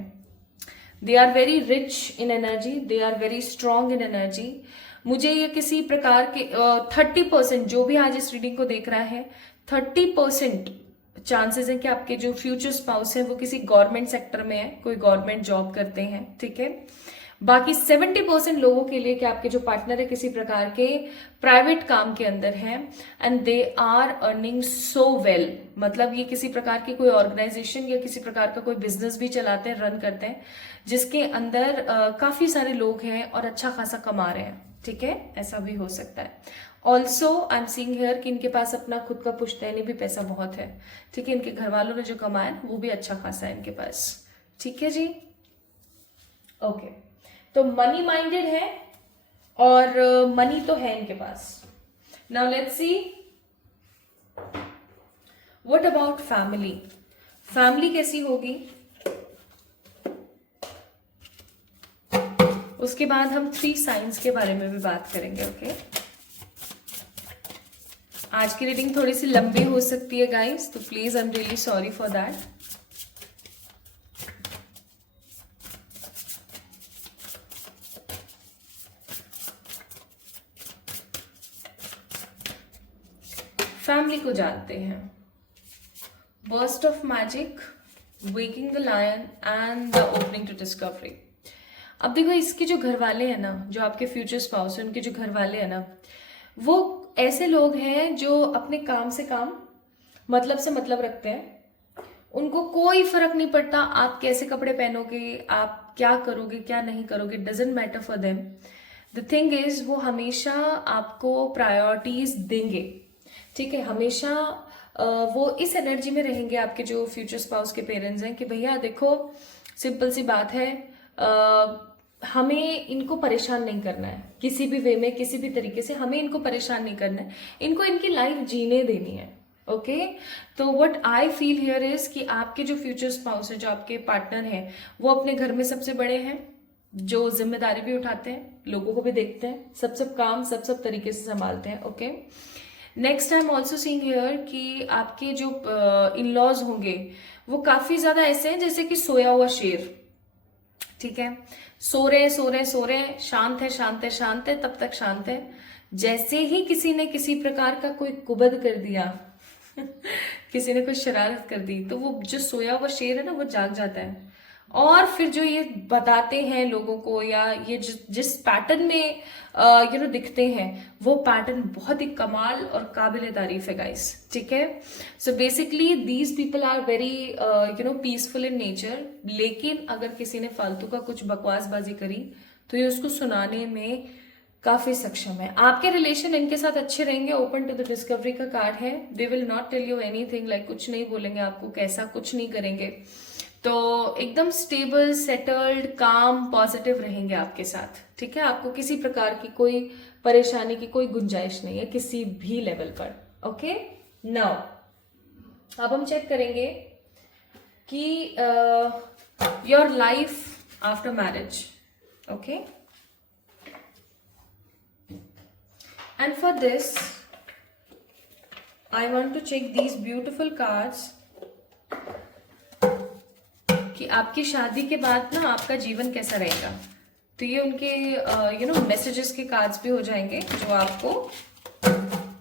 They are very rich in energy, they are very strong in energy. मुझे ये किसी प्रकार के 30%, जो भी आज इस रीडिंग को देख रहा है, 30% चांसेस है कि आपके जो फ्यूचर स्पाउस है वो किसी गवर्नमेंट सेक्टर में है, कोई गवर्नमेंट जॉब करते हैं, ठीक है। बाकी 70% लोगों के लिए कि आपके जो पार्टनर है किसी प्रकार के प्राइवेट काम के अंदर हैं, and they are earning so well. मतलब ये किसी प्रकार की कोई ऑर्गेनाइजेशन या किसी प्रकार का कोई बिजनेस भी चलाते हैं, रन करते हैं, जिसके अंदर काफी सारे लोग हैं और अच्छा खासा कमा रहे हैं, ठीक है, ऐसा भी हो सकता है। Also I am seeing here कि इनके पास अपना खुद का पुश्तैनी भी पैसा बहुत है, ठीक है। इनके घर वालों ने जो कमाया वो भी अच्छा खासा है इनके पास, ठीक है जी। ओके, तो मनी माइंडेड है और मनी तो है इनके पास। Now let's see what about family. Family कैसी होगी, उसके बाद हम 3 साइंस के बारे में भी बात करेंगे, ओके। आज की रीडिंग थोड़ी सी लंबी हो सकती है गाइस, तो please I am really sorry for that. Family को जानते हैं। Burst of magic, waking the lion and the opening to discovery. अब देखो, इसके जो घर वाले हैं ना, जो आपके फ्यूचर स्पाउस है, उनके जो घर वाले हैं ना, वो ऐसे लोग हैं जो अपने काम से काम, मतलब से मतलब रखते हैं। उनको कोई फर्क नहीं पड़ता आप कैसे कपड़े पहनोगे, आप क्या करोगे, क्या नहीं करोगे, doesn't matter for them. The thing is, वो हमेशा आपको प्रायोरिटीज देंगे, ठीक है, हमेशा वो इस एनर्जी में रहेंगे आपके जो फ्यूचर स्पाउस के पेरेंट्स हैं कि भैया देखो, सिंपल सी बात है, हमें इनको परेशान नहीं करना है किसी भी वे में, किसी भी तरीके से हमें इनको परेशान नहीं करना है, इनको इनकी लाइफ जीने देनी है। ओके, तो what I feel here is कि आपके जो फ्यूचर स्पाउस है, जो आपके पार्टनर हैं, वो अपने घर में सबसे बड़े हैं, जो जिम्मेदारी भी उठाते हैं, लोगों को भी देखते हैं, सब काम सब तरीके से संभालते हैं। Okay, next I am also seeing here कि आपके जो इन लॉज होंगे वो काफी ज्यादा ऐसे हैं जैसे कि सोया हुआ शेर। ठीक है, सो रहे हैं, शांत है, तब तक शांत है। जैसे ही किसी ने किसी प्रकार का कोई कुबद कर दिया किसी ने कोई शरारत कर दी, तो वो जो सोया हुआ शेर है ना, वो जाग जाता है और फिर जो ये बताते हैं लोगों को, या ये जिस पैटर्न में दिखते हैं, वो पैटर्न बहुत ही कमाल और काबिल तारीफ है गाइस। ठीक है, so basically these people are very peaceful in nature, लेकिन अगर किसी ने फालतू का कुछ बकवासबाजी करी तो ये उसको सुनाने में काफी सक्षम है। आपके रिलेशन इनके साथ अच्छे रहेंगे। ओपन टू द डिस्कवरी का कार्ड है। They will not tell you anything, like कुछ नहीं बोलेंगे आपको कैसा, कुछ नहीं करेंगे। तो एकदम स्टेबल, सेटल्ड, काम, पॉजिटिव रहेंगे आपके साथ। ठीक है, आपको किसी प्रकार की कोई परेशानी की कोई गुंजाइश नहीं है किसी भी लेवल पर। ओके, नाउ अब हम चेक करेंगे कि your life after marriage. Okay, and for this I want to check these beautiful cards कि आपकी शादी के बाद ना आपका जीवन कैसा रहेगा। तो ये उनके मैसेजेस के कार्ड्स भी हो जाएंगे जो आपको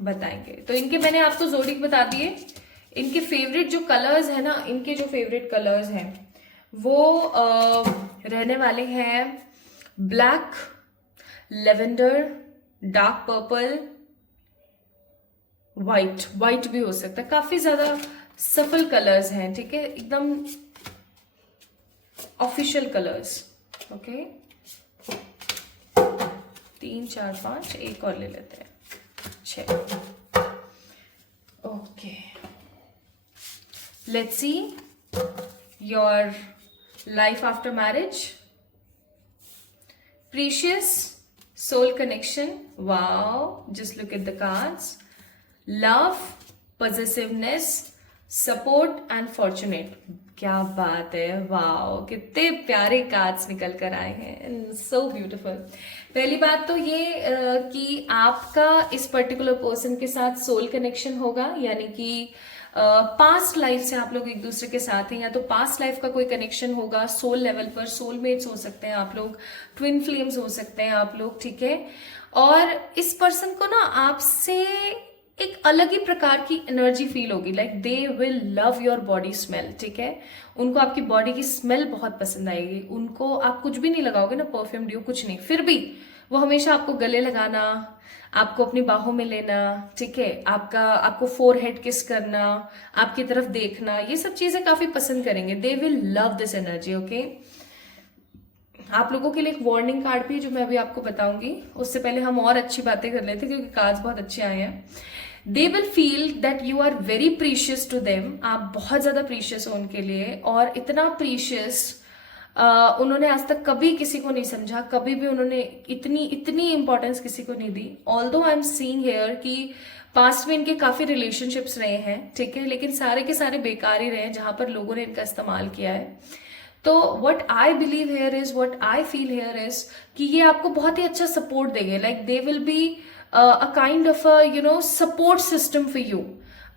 बताएंगे। तो इनके मैंने आपको जोडिक बता दिए। इनके फेवरेट जो कलर्स है ना, इनके जो फेवरेट कलर्स हैं वो रहने वाले हैं black, lavender, dark purple, white भी हो सकता है। काफी ज्यादा सफल कलर्स हैं। ठीक है, एकदम ऑफिशियल कलर्स। ओके, 3 4 5, एक और ले लेते हैं, 6। Okay, let's see your life after marriage. Precious, soul connection, wow, just look at the cards. Love, possessiveness, support and fortunate. क्या बात है, वाओ, कितने प्यारे कार्ड्स निकल कर आए हैं, सो ब्यूटीफुल। पहली बात तो ये कि आपका इस पर्टिकुलर पर्सन के साथ सोल कनेक्शन होगा, यानी कि पास्ट लाइफ से आप लोग एक दूसरे के साथ हैं, या तो पास्ट लाइफ का कोई कनेक्शन होगा सोल लेवल पर। सोलमेट्स हो सकते हैं आप लोग, ट्विन फ्लेम्स हो सकते हैं आप लोग। ठीक है, और इस पर्सन को ना आपसे एक अलग ही प्रकार की एनर्जी फील होगी, like they will love your body smell. ठीक है, उनको आपकी बॉडी की स्मेल बहुत पसंद आएगी। उनको आप कुछ भी नहीं लगाओगे ना, परफ्यूम, ड्यू, कुछ नहीं, फिर भी वो हमेशा आपको गले लगाना, आपको अपनी बाहों में लेना, ठीक है, आपको फोरहेड किस करना, आपकी तरफ देखना, ये सब चीजें काफी पसंद करेंगे। They will love this energy. Okay, आप लोगों के लिए एक वार्निंग कार्ड भी है जो मैं अभी आपको बताऊंगी। उससे पहले हम और अच्छी बातें कर लेते हैं क्योंकि कार्ड्स बहुत अच्छे आए हैं। They will feel that you are very precious to them. आप बहुत ज्यादा प्रीशियस हो उनके लिए, और इतना प्रीशियस उन्होंने आज तक कभी किसी को नहीं समझा, कभी भी उन्होंने इतनी इंपॉर्टेंस किसी को नहीं दी। Although I am seeing here कि पास्ट में इनके काफी रिलेशनशिप्स रहे हैं, ठीक है, लेकिन सारे के सारे बेकार ही रहे हैं जहां पर लोगों ने इनका इस्तेमाल किया है। तो what I believe here is, what I feel here is कि ये आपको बहुत ही अच्छा सपोर्ट देंगे। Like they will be a kind of support system for you.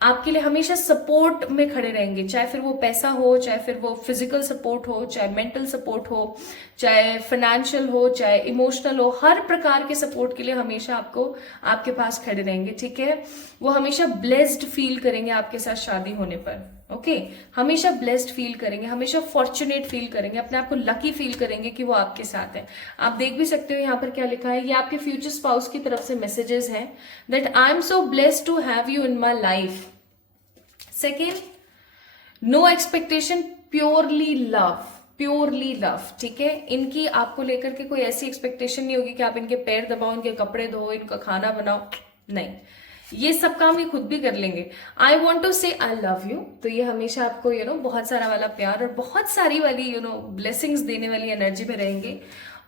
आपके लिए हमेशा सपोर्ट में खड़े रहेंगे, चाहे फिर वो पैसा हो, चाहे फिर वो फिजिकल सपोर्ट हो, चाहे मेंटल सपोर्ट हो, चाहे फाइनेंशियल हो, चाहे इमोशनल हो, हर प्रकार के सपोर्ट के लिए हमेशा आपके पास खड़े रहेंगे। ठीक है, वो हमेशा ब्लेस्ड फील करेंगे आपके साथ शादी होने पर। ओके, हमेशा ब्लेस्ड फील करेंगे, हमेशा फॉर्चुनेट फील करेंगे, अपने आप को लकी फील करेंगे कि वो आपके साथ है। आप देख भी सकते हो यहाँ पर क्या लिखा है, ये आपके फ्यूचर स्पाउस की तरफ से मैसेजेस हैं that I am so blessed to have you in my life. Second, no expectation, purely love. ठीक है, इनकी आपको लेकर के कोई ऐसी एक्सपेक्टेशन नहीं होगी कि आप इनके पैर दबाओ, इनके कपड़े धो, इनका खाना बनाओ, नहीं। ये सब काम ये खुद भी कर लेंगे। आई वॉन्ट टू से आई लव यू, तो ये हमेशा आपको बहुत सारा वाला प्यार और बहुत सारी वाली ब्लेसिंग्स देने वाली एनर्जी में रहेंगे।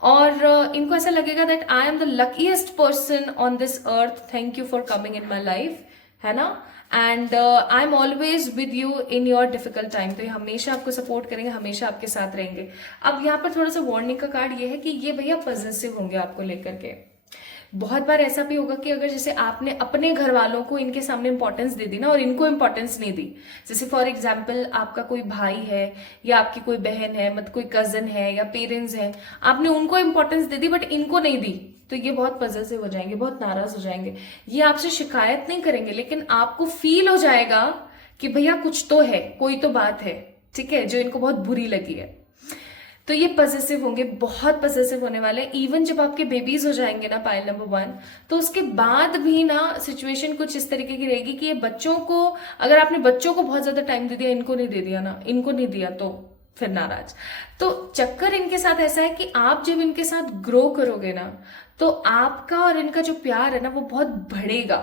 और इनको ऐसा लगेगा that I am the luckiest person on this earth, thank you for coming in my life, है ना। And I am always with you in your difficult time, तो ये हमेशा आपको सपोर्ट करेंगे, हमेशा आपके साथ रहेंगे। अब यहाँ पर थोड़ा सा वार्निंग का कार्ड ये है कि ये भैया पॉजिटिव होंगे आपको लेकर के। बहुत बार ऐसा भी होगा कि अगर जैसे आपने अपने घर वालों को इनके सामने इंपॉर्टेंस दे दी ना और इनको इंपॉर्टेंस नहीं दी, जैसे फॉर एग्जाम्पल आपका कोई भाई है या आपकी कोई बहन है, मतलब कोई कजन है या पेरेंट्स है, आपने उनको इंपॉर्टेंस दे दी बट इनको नहीं दी, तो ये बहुत पॉजिटिव हो जाएंगे, बहुत नाराज हो जाएंगे। ये आपसे शिकायत नहीं करेंगे लेकिन आपको फील हो जाएगा कि भैया कुछ तो है, कोई तो बात है, ठीक है, जो इनको बहुत बुरी लगी है। तो ये पॉजिटिव होंगे, बहुत पॉजिटिव होने वाले हैं। इवन जब आपके बेबीज हो जाएंगे ना पाइल नंबर 1, तो उसके बाद भी ना सिचुएशन कुछ इस तरीके की रहेगी कि ये बच्चों को, अगर आपने बच्चों को बहुत ज्यादा टाइम दे दिया, इनको नहीं दे दिया ना, इनको नहीं दिया, तो फिर नाराज। तो चक्कर इनके साथ ऐसा है कि आप जब इनके साथ ग्रो करोगे ना, तो आपका और इनका जो प्यार है ना वो बहुत बढ़ेगा,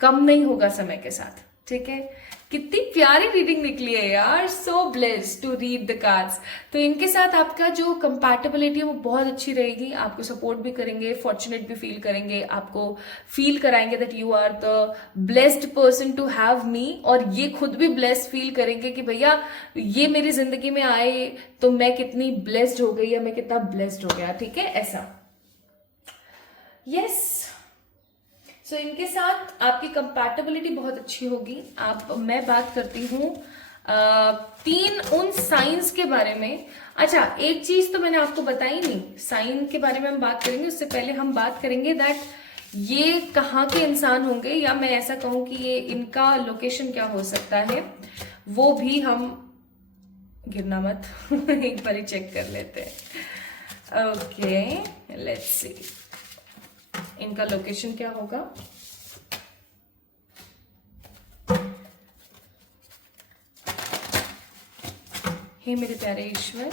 कम नहीं होगा समय के साथ, ठीक है। कितनी प्यारी रीडिंग निकली है यार, so blessed to read the cards. तो इनके साथ आपका जो कंपैटिबिलिटी है वो बहुत अच्छी रहेगी, आपको सपोर्ट भी करेंगे, फॉर्चुनेट भी फील करेंगे, आपको फील कराएंगे that you are the blessed person to have me, और ये खुद भी ब्लेस्ड फील करेंगे कि भैया ये मेरी जिंदगी में आए तो मैं कितनी ब्लेस्ड हो गई या मैं कितना ब्लेस्ड हो गया, ठीक है, ऐसा। यस, सो इनके साथ आपकी कंपैटिबिलिटी बहुत अच्छी होगी। मैं बात करती हूँ 3 उन साइंस के बारे में। अच्छा, एक चीज तो मैंने आपको बताई नहीं, साइन के बारे में हम बात करेंगे, उससे पहले हम बात करेंगे दैट ये कहाँ के इंसान होंगे, या मैं ऐसा कहूँ कि ये इनका लोकेशन क्या हो सकता है, वो भी हम, गिरना मत एक बार चेक कर लेते हैं। ओके, लेट्स सी इनका लोकेशन क्या होगा। हे मेरे प्यारे ईश्वर,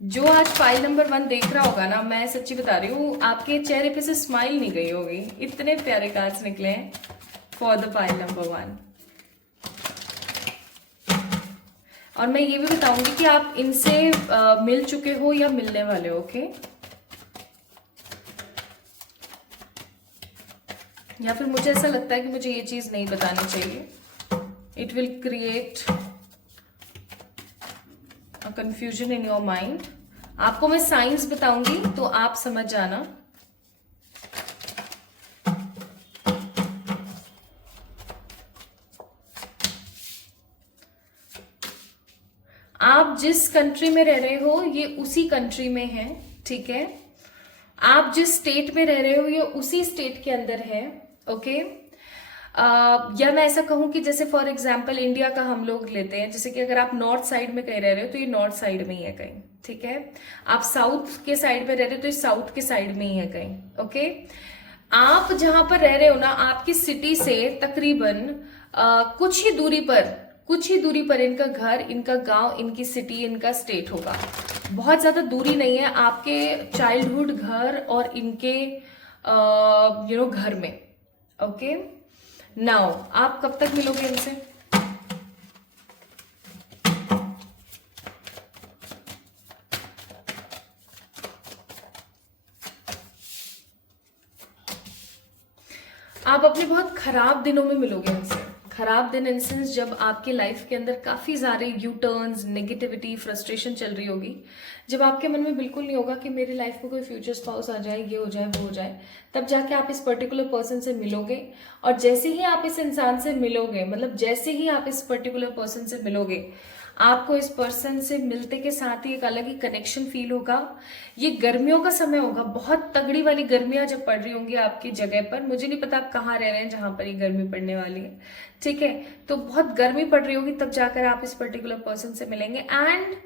जो आज फाइल नंबर 1 देख रहा होगा ना, मैं सच्ची बता रही हूँ, आपके चेहरे पे से स्माइल नहीं गई होगी, इतने प्यारे कार्ड्स निकले हैं फॉर द फाइल नंबर 1। और मैं ये भी बताऊंगी कि आप इनसे मिल चुके हो या मिलने वाले हो, ओके। या फिर मुझे ऐसा लगता है कि मुझे ये चीज नहीं बतानी चाहिए, it will create a confusion in your mind. आपको मैं साइंस बताऊंगी तो आप समझ जाना। आप जिस कंट्री में रह रहे हो ये उसी कंट्री में है, ठीक है। आप जिस स्टेट में रह रहे हो ये उसी स्टेट के अंदर है, ओके। या मैं ऐसा कहूं कि जैसे फॉर एग्जांपल इंडिया का हम लोग लेते हैं, जैसे कि अगर आप नॉर्थ साइड में कहीं रह रहे हो तो ये नॉर्थ साइड में ही है कहीं, ठीक है। आप साउथ के साइड में रह रहे हो तो ये साउथ के साइड में ही है कहीं, ओके। आप जहां पर रह रहे हो ना, आपकी सिटी से तकरीबन कुछ ही दूरी पर इनका घर, इनका गांव, इनकी सिटी, इनका स्टेट होगा। बहुत ज्यादा दूरी नहीं है आपके चाइल्डहुड घर और इनके घर में, ओके। नाउ आप कब तक मिलोगे इनसे? आप अपने बहुत खराब दिनों में मिलोगे इनसे। खराब दिन इन सेंस जब आपके लाइफ के अंदर काफी सारे यू टर्न्स, नेगेटिविटी, फ्रस्ट्रेशन चल रही होगी, जब आपके मन में बिल्कुल नहीं होगा कि मेरी लाइफ में कोई फ्यूचर स्पाउस आ जाए, ये हो जाए, वो हो जाए, तब जाके आप इस पर्टिकुलर पर्सन से मिलोगे। और जैसे ही आप इस इंसान से मिलोगे, मतलब जैसे ही आप इस पर्टिकुलर पर्सन से मिलोगे, आपको इस पर्सन से मिलते के साथ ही एक अलग ही कनेक्शन फील होगा। ये गर्मियों का समय होगा, बहुत तगड़ी वाली गर्मियां जब पड़ रही होंगी आपकी जगह पर। मुझे नहीं पता आप कहाँ रह रहे हैं जहां पर ये गर्मी पड़ने वाली है, ठीक है। तो बहुत गर्मी पड़ रही होगी, तब जाकर आप इस पर्टिकुलर पर्सन से मिलेंगे। एंड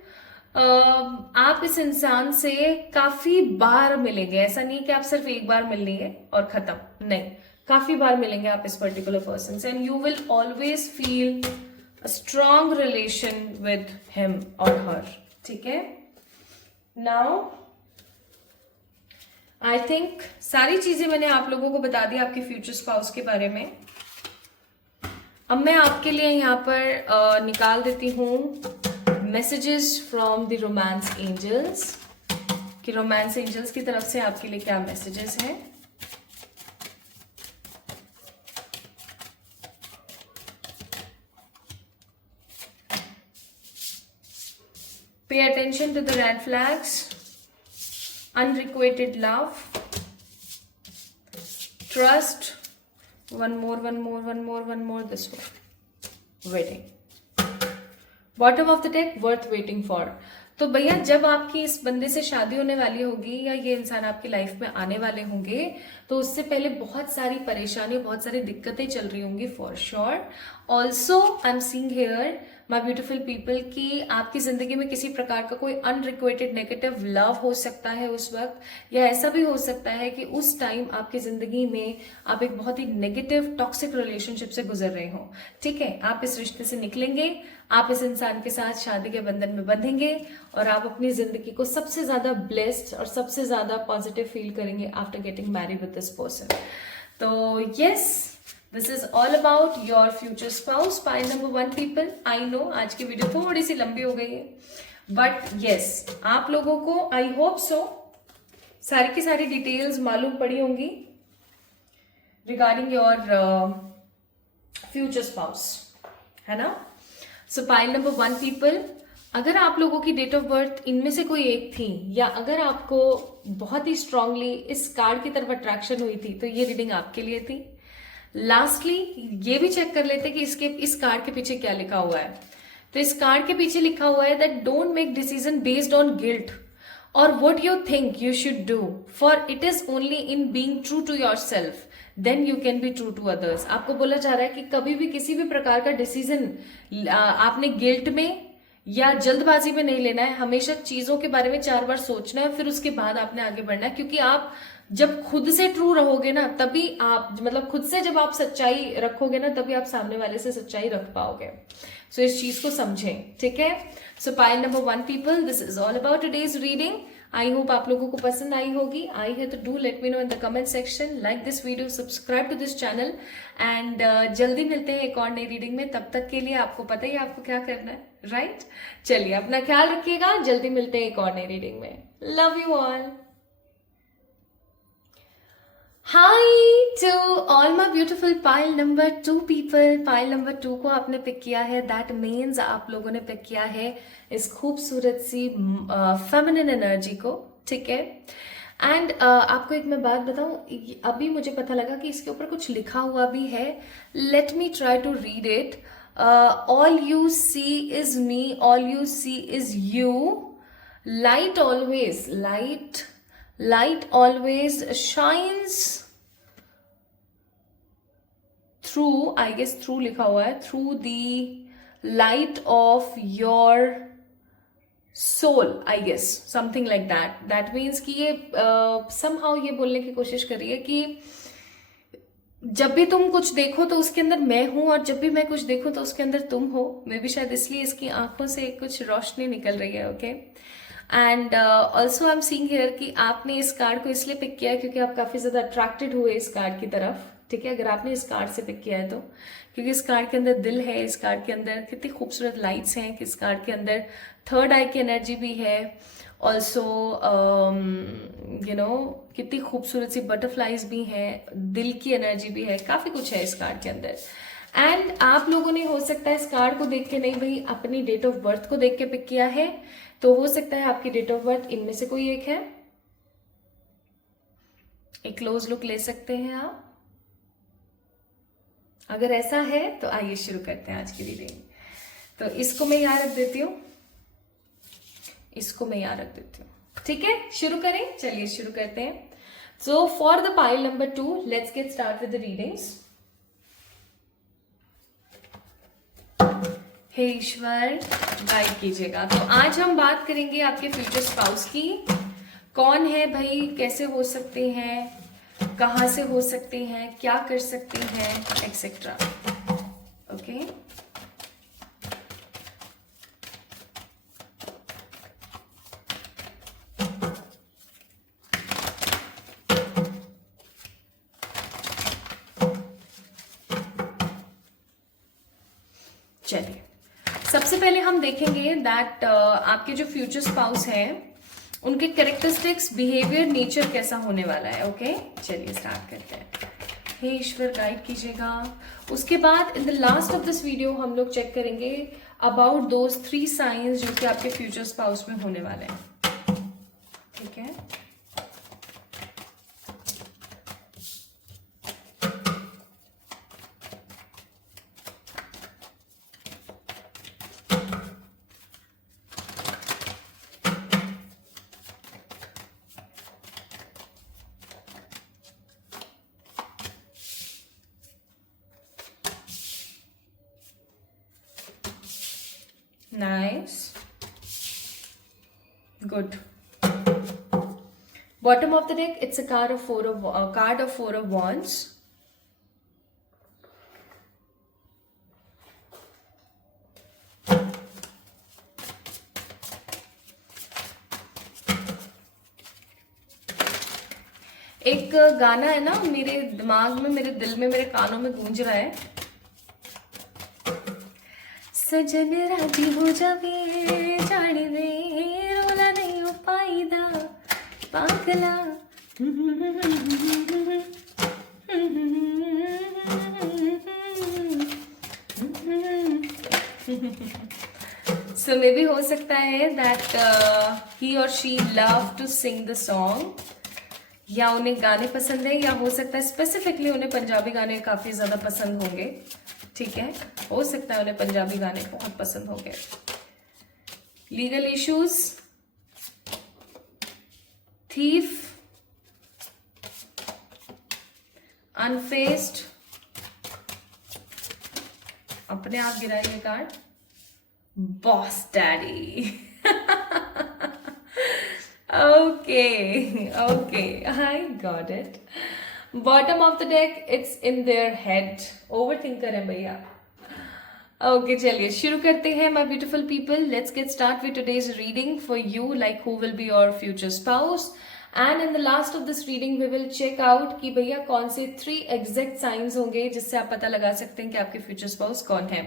आप इस इंसान से काफी बार मिलेंगे। ऐसा नहीं कि आप सिर्फ एक बार मिलनी है और खत्म, नहीं, काफी बार मिलेंगे आप इस पर्टिकुलर पर्सन से। And you will always feel a strong relation with him or her, ठीक है। Now आई थिंक सारी चीजें मैंने आप लोगों को बता दी आपके फ्यूचर स्पाउस के बारे में। अब मैं आपके लिए यहाँ पर निकाल देती हूँ messages from the romance angels, कि रोमांस एंजल्स की तरफ से आपके लिए क्या मैसेजेस हैं। Pay attention to the red flags, unrequited love, trust, one more, this one, waiting, bottom of the deck, worth waiting for। तो भैया जब आपकी इस बंदे से शादी होने वाली होगी या ये इंसान आपकी लाइफ में आने वाले होंगे तो उससे पहले बहुत सारी परेशानी, बहुत सारी दिक्कतें चल रही होंगी for sure. Also I am seeing here my beautiful people कि आपकी जिंदगी में किसी प्रकार का कोई अनरिक्वेटेड नेगेटिव लव हो सकता है उस वक्त, या ऐसा भी हो सकता है कि उस टाइम आपकी जिंदगी में आप एक बहुत ही नेगेटिव टॉक्सिक रिलेशनशिप से गुजर रहे हो। ठीक है, आप इस रिश्ते से निकलेंगे, आप इस इंसान के साथ शादी के बंधन में बंधेंगे और आप अपनी जिंदगी को सबसे ज्यादा ब्लेस्ड और सबसे ज्यादा पॉजिटिव फील करेंगे after getting married with this person. तो yes, this is all about your future spouse, pile number 1 people. I know आज की वीडियो थोड़ी सी लंबी हो गई है, बट यस आप लोगों को आई होप सो सारी की सारी डिटेल्स मालूम पड़ी होंगी रिगार्डिंग योर फ्यूचर स्पाउस, है ना। सो पाइल नंबर 1 पीपल, अगर आप लोगों की डेट ऑफ बर्थ इनमें से कोई एक थी या अगर आपको बहुत ही स्ट्रांगली इस कार्ड की तरफ अट्रैक्शन हुई थी तो ये रीडिंग आपके लिए थी। लास्टली ये भी चेक कर लेते कि इस कार्ड के पीछे क्या लिखा हुआ है। तो इस कार्ड के पीछे लिखा हुआ है that don't make decision based on guilt और what you think you should do, for it is only in being true to yourself then you can be true to others. आपको बोला जा रहा है कि कभी भी किसी भी प्रकार का डिसीजन आपने गिल्ट में या जल्दबाजी में नहीं लेना है। हमेशा चीजों के बारे में 4 बार सोचना है, फिर उसके बाद आपने आगे बढ़ना है, क्योंकि आप जब खुद से ट्रू रहोगे ना तभी आप, मतलब खुद से जब आप सच्चाई रखोगे ना तभी आप सामने वाले से सच्चाई रख पाओगे। सो इस चीज को समझें, ठीक है। So pile number 1 people, this is all about today's reading. I hope आप लोगों को पसंद आई होगी। आई है तो do let me know in the comment section, like this video, subscribe to this channel and जल्दी मिलते हैं एक और नई रीडिंग में। तब तक के लिए आपको पता ही आपको क्या करना है, राइट? चलिए अपना ख्याल रखिएगा, जल्दी मिलते हैं एक और नई रीडिंग में। Love you all. Hi to all my beautiful pile number 2 people. pile number 2 को आपने पिक किया है, that means आप लोगों ने पिक किया है इस खूबसूरत सी फेमिनिन एनर्जी को, ठीक है। एंड आपको एक मैं बात बताऊं, अभी मुझे पता लगा कि इसके ऊपर कुछ लिखा हुआ भी है। Let me try to read it. All you see is me, all you see is you, light always, light always shines through, I guess through लिखा हुआ है, through the light of your soul, I guess something like that. That means कि ये somehow ये बोलने की कोशिश करिए कि जब भी तुम कुछ देखो तो उसके अंदर मैं हूं और जब भी मैं कुछ देखूं तो उसके अंदर तुम हो। मे भी शायद इसलिए इसकी आंखों से कुछ रोशनी निकल रही है, okay. And also I am seeing here कि आपने इस कार्ड को इसलिए पिक किया है क्योंकि आप काफी ज्यादा अट्रैक्टेड हुए इस कार्ड की तरफ, ठीक है। अगर आपने इस कार्ड से पिक किया है तो क्योंकि इस कार्ड के अंदर दिल है, इस कार्ड के अंदर कितनी खूबसूरत लाइट्स हैं, इस कार्ड के अंदर थर्ड आई की एनर्जी भी है। ऑल्सो यू नो कितनी खूबसूरत सी बटरफ्लाईज भी हैं, दिल की एनर्जी भी है, काफी कुछ है इस कार्ड के अंदर। एंड आप लोगों ने हो सकता है इस कार्ड को देख के नहीं भाई अपनी डेट ऑफ बर्थ को देख के पिक किया है, तो हो सकता है आपकी डेट ऑफ बर्थ इनमें से कोई एक है। एक क्लोज लुक ले सकते हैं आप। अगर ऐसा है तो आइए शुरू करते हैं आज की रीडिंग। तो इसको मैं यहाँ रख देती हूँ, इसको मैं यहाँ रख देती हूँ, ठीक है। शुरू करें, चलिए शुरू करते हैं। So for the pile number 2 let's get start with the readings. हे ईश्वर गाइड कीजिएगा। तो आज हम बात करेंगे आपके फ्यूचर स्पाउस की। कौन है भाई, कैसे हो सकते हैं, कहां से हो सकते हैं, क्या कर सकते हैं, एक्सेट्रा, ओके। चलिए, सबसे पहले हम देखेंगे दैट आपके जो फ्यूचर स्पाउस हैं उनके कैरेक्टरिस्टिक्स, बिहेवियर, नेचर कैसा होने वाला है। ओके, चलिए स्टार्ट करते हैं। हे ईश्वर गाइड कीजिएगा। उसके बाद इन the last of this video हम लोग चेक करेंगे अबाउट दोज 3 साइंस जो कि आपके फ्यूचर स्पाउस में होने वाले हैं। ठीक है, nice, good. Bottom of the deck, it's a card of four of wands. एक गाना है ना मेरे दिमाग में, मेरे दिल में, मेरे कानों में गूंज रहा है, सजन राजी हो जावे जाने दे रोला नहीं हो पाईदा पागला। सो मे भी हो सकता है दैट ही और she love to sing the song, या उन्हें गाने पसंद है, या हो सकता है स्पेसिफिकली उन्हें पंजाबी गाने काफी ज्यादा पसंद होंगे। ठीक है, हो सकता है उन्हें पंजाबी गाने बहुत पसंद होंगे। लीगल इश्यूज, थीफ, अनफेस्ड, अपने आप गिराइए card, boss daddy. Okay okay, I got it. Bottom of the deck, it's in their head, over thinker है भैया। ओके, चलिए शुरू करते हैं my beautiful people. Let's get start with today's reading for you, like who will be your future spouse, and in the last of this reading we will check out कि भैया कौन से 3 एग्जैक्ट साइंस होंगे जिससे आप पता लगा सकते हैं कि आपके फ्यूचर स्पाउस कौन है।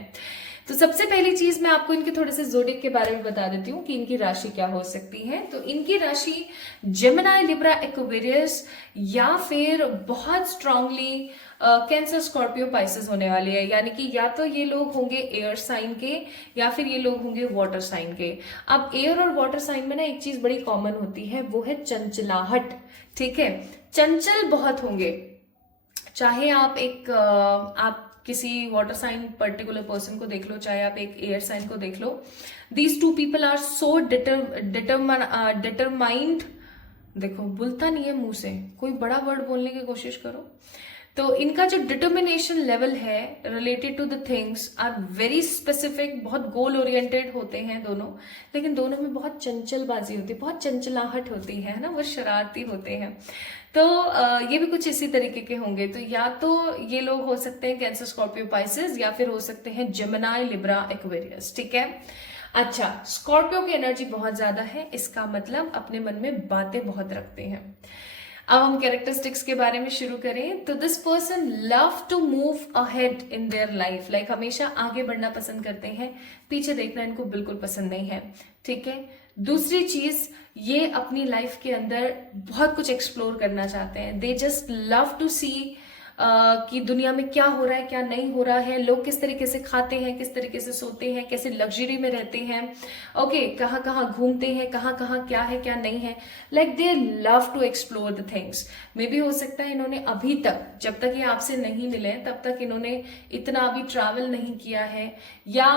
तो सबसे पहली चीज मैं आपको इनके थोड़े से जोडिक के बारे में बता देती हूँ कि इनकी राशि क्या हो सकती है। तो इनकी राशि जेमिनी, लिब्रा, एक्वेरियस, या फिर बहुत स्ट्रांगली कैंसर, स्कॉर्पियो, पाइसेस होने वाली है। यानी कि या तो ये लोग होंगे एयर साइन के, या फिर ये लोग होंगे वाटर साइन के। अब एयर और वाटर साइन में ना एक चीज बड़ी कॉमन होती है, वो है चंचलाहट। ठीक है, चंचल बहुत होंगे। चाहे आप आप किसी वाटर साइन पर्टिकुलर पर्सन को देख लो, चाहे आप एक एयर साइन को देख लो, these 2 people are so determined. देखो बोलता नहीं है मुंह से, कोई बड़ा वर्ड बोलने की कोशिश करो। तो इनका जो डिटर्मिनेशन लेवल है related to the things are very specific, बहुत गोल ओरिएंटेड होते हैं दोनों, लेकिन दोनों में बहुत चंचलबाजी होती है, बहुत चंचलाहट होती है ना, वो शरारती होते हैं। तो ये भी कुछ इसी तरीके के होंगे। तो या तो ये लोग हो सकते हैं कैंसर, स्कॉर्पियो, पाइसेस, या फिर हो सकते हैं जेमिनी, लिब्रा, एक्वेरियस। ठीक है, अच्छा, स्कॉर्पियो की एनर्जी बहुत ज्यादा है, इसका मतलब अपने मन में बातें बहुत रखते हैं। अब हम कैरेक्टरिस्टिक्स के बारे में शुरू करें तो this person love to move ahead in their life, like हमेशा आगे बढ़ना पसंद करते हैं, पीछे देखना इनको बिल्कुल पसंद नहीं है। ठीक है, दूसरी चीज, ये अपनी लाइफ के अंदर बहुत कुछ एक्सप्लोर करना चाहते हैं। दे जस्ट लव टू सी कि दुनिया में क्या हो रहा है, क्या नहीं हो रहा है, लोग किस तरीके से खाते हैं, किस तरीके से सोते हैं, कैसे लग्जरी में रहते हैं, ओके, कहाँ कहाँ घूमते हैं, कहाँ कहाँ क्या है क्या नहीं है, like they love to explore the things. मे भी हो सकता है इन्होंने अभी तक, जब तक ये आपसे नहीं मिले तब तक इन्होंने इतना अभी ट्रैवल नहीं किया है, या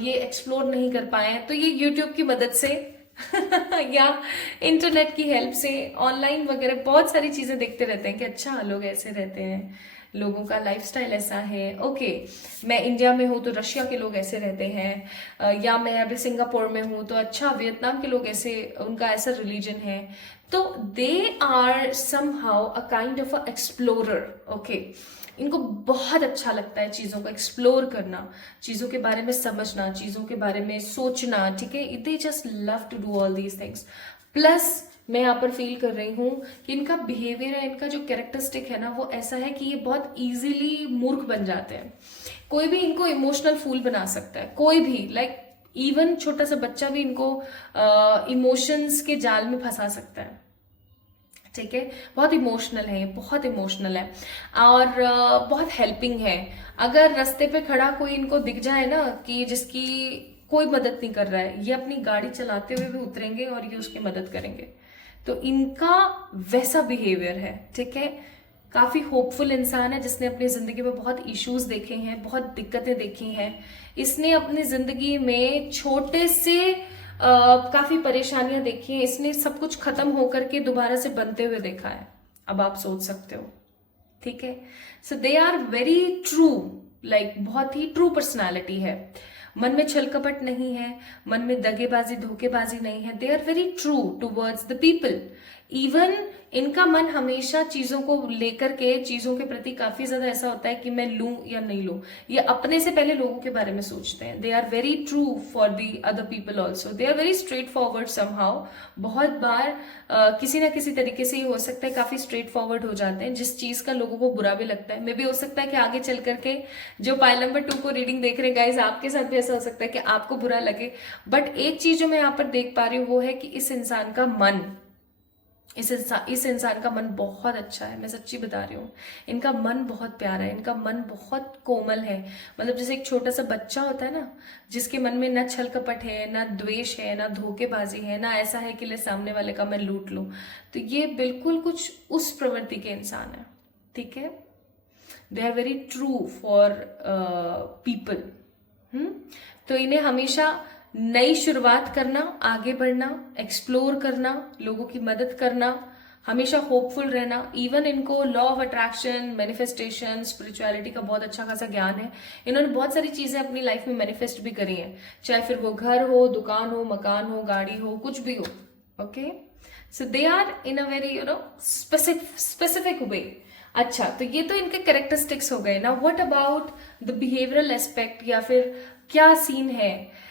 ये एक्सप्लोर नहीं कर पाए हैं, तो ये यूट्यूब की मदद से या इंटरनेट की हेल्प से, ऑनलाइन वगैरह बहुत सारी चीजें देखते रहते हैं कि अच्छा लोग ऐसे रहते हैं, लोगों का लाइफस्टाइल ऐसा है, ओके, मैं इंडिया में हूँ तो रशिया के लोग ऐसे रहते हैं, या मैं अभी सिंगापुर में हूँ तो अच्छा वियतनाम के लोग ऐसे, उनका ऐसा रिलीजन है। तो they are somehow a kind of a explorer. Okay, इनको बहुत अच्छा लगता है चीज़ों को एक्सप्लोर करना, चीज़ों के बारे में समझना, चीज़ों के बारे में सोचना। ठीक है, they just love to do all these things. Plus मैं यहाँ पर फील कर रही हूँ कि इनका बिहेवियर है, इनका जो कैरेक्टरिस्टिक है ना, वो ऐसा है कि ये बहुत इजीली मूर्ख बन जाते हैं। कोई भी इनको इमोशनल फूल बना सकता है, कोई भी, लाइक इवन छोटा सा बच्चा भी इनको इमोशंस के जाल में फंसा सकता है, ठीक है। बहुत इमोशनल है, बहुत इमोशनल है और बहुत हेल्पिंग है। अगर रास्ते पे खड़ा कोई इनको दिख जाए ना कि जिसकी कोई मदद नहीं कर रहा है, ये अपनी गाड़ी चलाते हुए भी उतरेंगे और ये उसकी मदद करेंगे। तो इनका वैसा बिहेवियर है, ठीक है। काफी होपफुल इंसान है जिसने अपनी जिंदगी में बहुत इश्यूज देखे हैं, बहुत दिक्कतें देखी हैं। इसने अपनी जिंदगी में छोटे से काफी परेशानियां देखी हैं। इसने सब कुछ खत्म होकर के दोबारा से बनते हुए देखा है। अब आप सोच सकते हो, ठीक है। So they are very true, like बहुत ही ट्रू पर्सनालिटी है। मन में छल कपट नहीं है, मन में दगेबाजी धोखेबाजी नहीं है। They are very true towards the people. Even इनका मन हमेशा चीजों को लेकर के, चीजों के प्रति काफी ज्यादा ऐसा होता है कि मैं लूं या नहीं लूं, ये अपने से पहले लोगों के बारे में सोचते हैं। They are very true for the other people also. They are very straight forward somehow. बहुत बार किसी ना किसी तरीके से ये हो सकता है काफी स्ट्रेट फॉरवर्ड हो जाते हैं, जिस चीज का लोगों को बुरा भी लगता है। मे भी हो सकता है कि आगे चल करके जो पाइल नंबर 2 को रीडिंग देख रहे हैं गाइज, आपके साथ भी ऐसा हो सकता है कि आपको बुरा लगे। बट एक चीज जो मैं यहाँ पर देख पा रही हूँ वो है कि इस इंसान का मन, इस इंसान का मन बहुत अच्छा है। मैं सच्ची बता रही हूँ, इनका मन बहुत प्यारा है, इनका मन बहुत कोमल है। मतलब जैसे एक छोटा सा बच्चा होता है ना, जिसके मन में ना छल कपट है, ना द्वेष है, ना धोखेबाजी है, ना ऐसा है कि ले सामने वाले का मैं लूट लूं। तो ये बिल्कुल कुछ उस प्रवृत्ति के इंसान है, ठीक है। They are very true for people. तो इन्हें हमेशा नई शुरुआत करना, आगे बढ़ना, एक्सप्लोर करना, लोगों की मदद करना, हमेशा होपफुल रहना। इवन इनको law of attraction, manifestation, spirituality का बहुत अच्छा खासा ज्ञान है। इन्होंने बहुत सारी चीजें अपनी लाइफ में मैनिफेस्ट भी करी हैं, चाहे फिर वो घर हो, दुकान हो, मकान हो, गाड़ी हो, कुछ भी हो। Okay, so they are in a very specific way. अच्छा, तो ये तो इनके कैरेक्टरिस्टिक्स हो गए ना। What about the behavioural aspect, या फिर क्या सीन है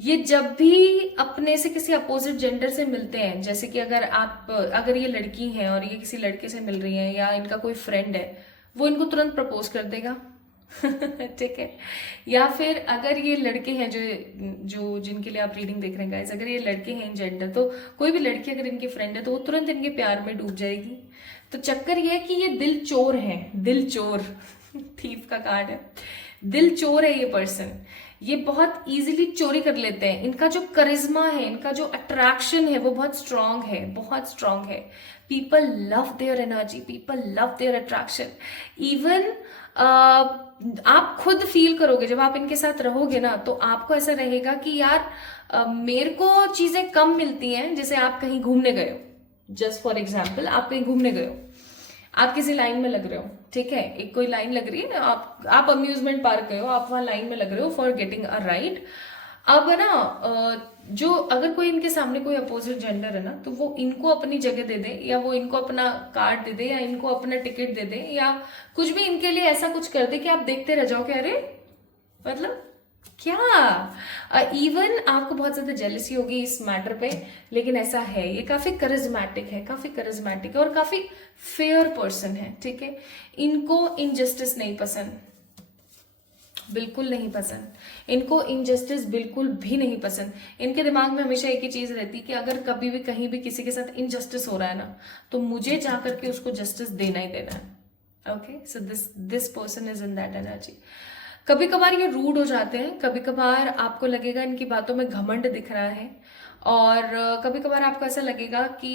ये जब भी अपने से किसी अपोजिट जेंडर से मिलते हैं। जैसे कि अगर ये लड़की हैं और ये किसी लड़के से मिल रही हैं, या इनका कोई फ्रेंड है, वो इनको तुरंत प्रपोज कर देगा ठीक है। या फिर अगर ये लड़के हैं जो जिनके लिए आप रीडिंग देख रहे हैं गाइस, अगर ये लड़के हैं इन जेंडर, तो कोई भी लड़की अगर इनकी फ्रेंड है तो वो तुरंत इनके प्यार में डूब जाएगी। तो चक्कर ये है कि ये दिल चोर है, दिल चोर थीफ का कार्ड है, दिल चोर है ये पर्सन। ये बहुत इजीली चोरी कर लेते हैं। इनका जो करिश्मा है, इनका जो अट्रैक्शन है, वो बहुत स्ट्रांग है, बहुत स्ट्रांग है। People love their energy, people love their attraction. Even आप खुद फील करोगे जब आप इनके साथ रहोगे ना, तो आपको ऐसा रहेगा कि यार मेरे को चीजें कम मिलती हैं। जैसे आप कहीं घूमने गए हो, जस्ट फॉर एग्जाम्पल, आप कहीं घूमने गए हो, आप किसी लाइन में लग रहे हो, ठीक है, एक कोई लाइन लग रही है, आप अम्यूजमेंट पार्क गए हो, आप वहां लाइन में लग रहे हो फॉर गेटिंग अ राइड। अब ना जो अगर कोई इनके सामने कोई अपोजिट जेंडर है ना, तो वो इनको अपनी जगह दे दे, या वो इनको अपना कार्ड दे दे, या इनको अपना टिकट दे दे, या कुछ भी इनके लिए ऐसा कुछ कर दे कि आप देखते रह जाओ कि अरे मतलब क्या। इवन आपको बहुत ज्यादा जेलसी होगी इस मैटर पे, लेकिन ऐसा है, ये काफी करिज्मेटिक है, काफी करिज्मेटिक है और काफी फेयर पर्सन है, ठीक है। इनको इनजस्टिस नहीं पसंद, बिल्कुल नहीं पसंद। इनको इनजस्टिस बिल्कुल भी नहीं पसंद। इनके दिमाग में हमेशा एक ही चीज रहती है कि अगर कभी भी कहीं भी किसी के साथ इनजस्टिस हो रहा है ना, तो मुझे जाकर के उसको जस्टिस देना ही देना है। Okay, so this person is in that energy. कभी कभार ये रूड हो जाते हैं, कभी कभार आपको लगेगा इनकी बातों में घमंड दिख रहा है, और कभी कभार आपको ऐसा लगेगा कि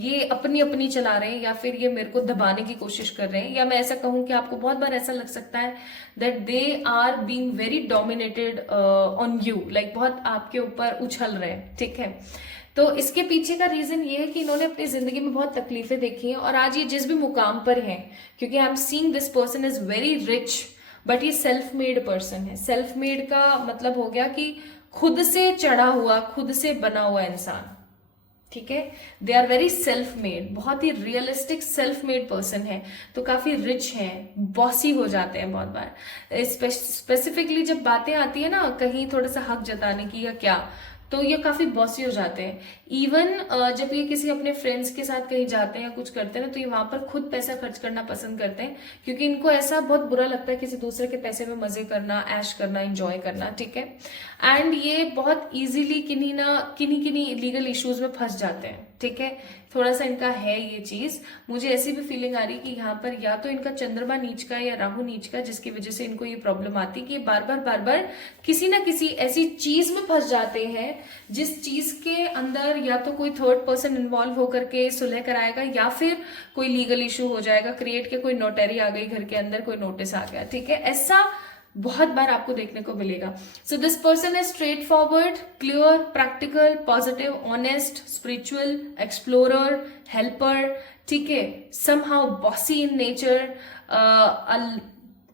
ये अपनी अपनी चला रहे हैं, या फिर ये मेरे को दबाने की कोशिश कर रहे हैं। या मैं ऐसा कहूं कि आपको बहुत बार ऐसा लग सकता है that they are being very dominated on you, like बहुत आपके ऊपर उछल रहे हैं, ठीक है। तो इसके पीछे का रीजन ये है कि इन्होंने अपनी जिंदगी में बहुत तकलीफें देखी हैं, और आज ये जिस भी मुकाम पर हैं, क्योंकि आई am seeing this person is very rich, but ये सेल्फ मेड पर्सन है। सेल्फ मेड का मतलब हो गया कि खुद से चढ़ा हुआ, खुद से बना हुआ इंसान, ठीक है। They are very self made, बहुत ही रियलिस्टिक सेल्फ मेड पर्सन है। तो काफी रिच हैं, बॉसी हो जाते हैं बहुत बार। स्पेसिफिकली जब बातें आती है ना कहीं थोड़ा सा हक जताने की या क्या, तो ये काफी बॉसी हो जाते हैं। इवन जब ये किसी अपने फ्रेंड्स के साथ कहीं जाते हैं या कुछ करते हैं ना, तो ये वहां पर खुद पैसा खर्च करना पसंद करते हैं, क्योंकि इनको ऐसा बहुत बुरा लगता है किसी दूसरे के पैसे में मजे करना, ऐश करना, एंजॉय करना, ठीक है। एंड ये बहुत इजीली किन्हीं लीगल इश्यूज में फंस जाते हैं, ठीक है। थोड़ा सा इनका है ये चीज। मुझे ऐसी भी फीलिंग आ रही कि यहाँ पर या तो इनका चंद्रमा नीच का या राहु नीच का, जिसकी वजह से इनको ये प्रॉब्लम आती है कि ये बार बार किसी ना किसी ऐसी चीज में फंस जाते हैं जिस चीज के अंदर या तो कोई थर्ड पर्सन इन्वॉल्व होकर के सुलह कराएगा, या फिर कोई लीगल इशू हो जाएगा क्रिएट के, कोई नोटरी आ गई घर के अंदर, कोई नोटिस आ गया, ठीक है। ऐसा बहुत बार आपको देखने को मिलेगा। So this person is straight forward, clear, practical, positive, honest, spiritual, explorer, helper, ठीक है, somehow bossy in nature,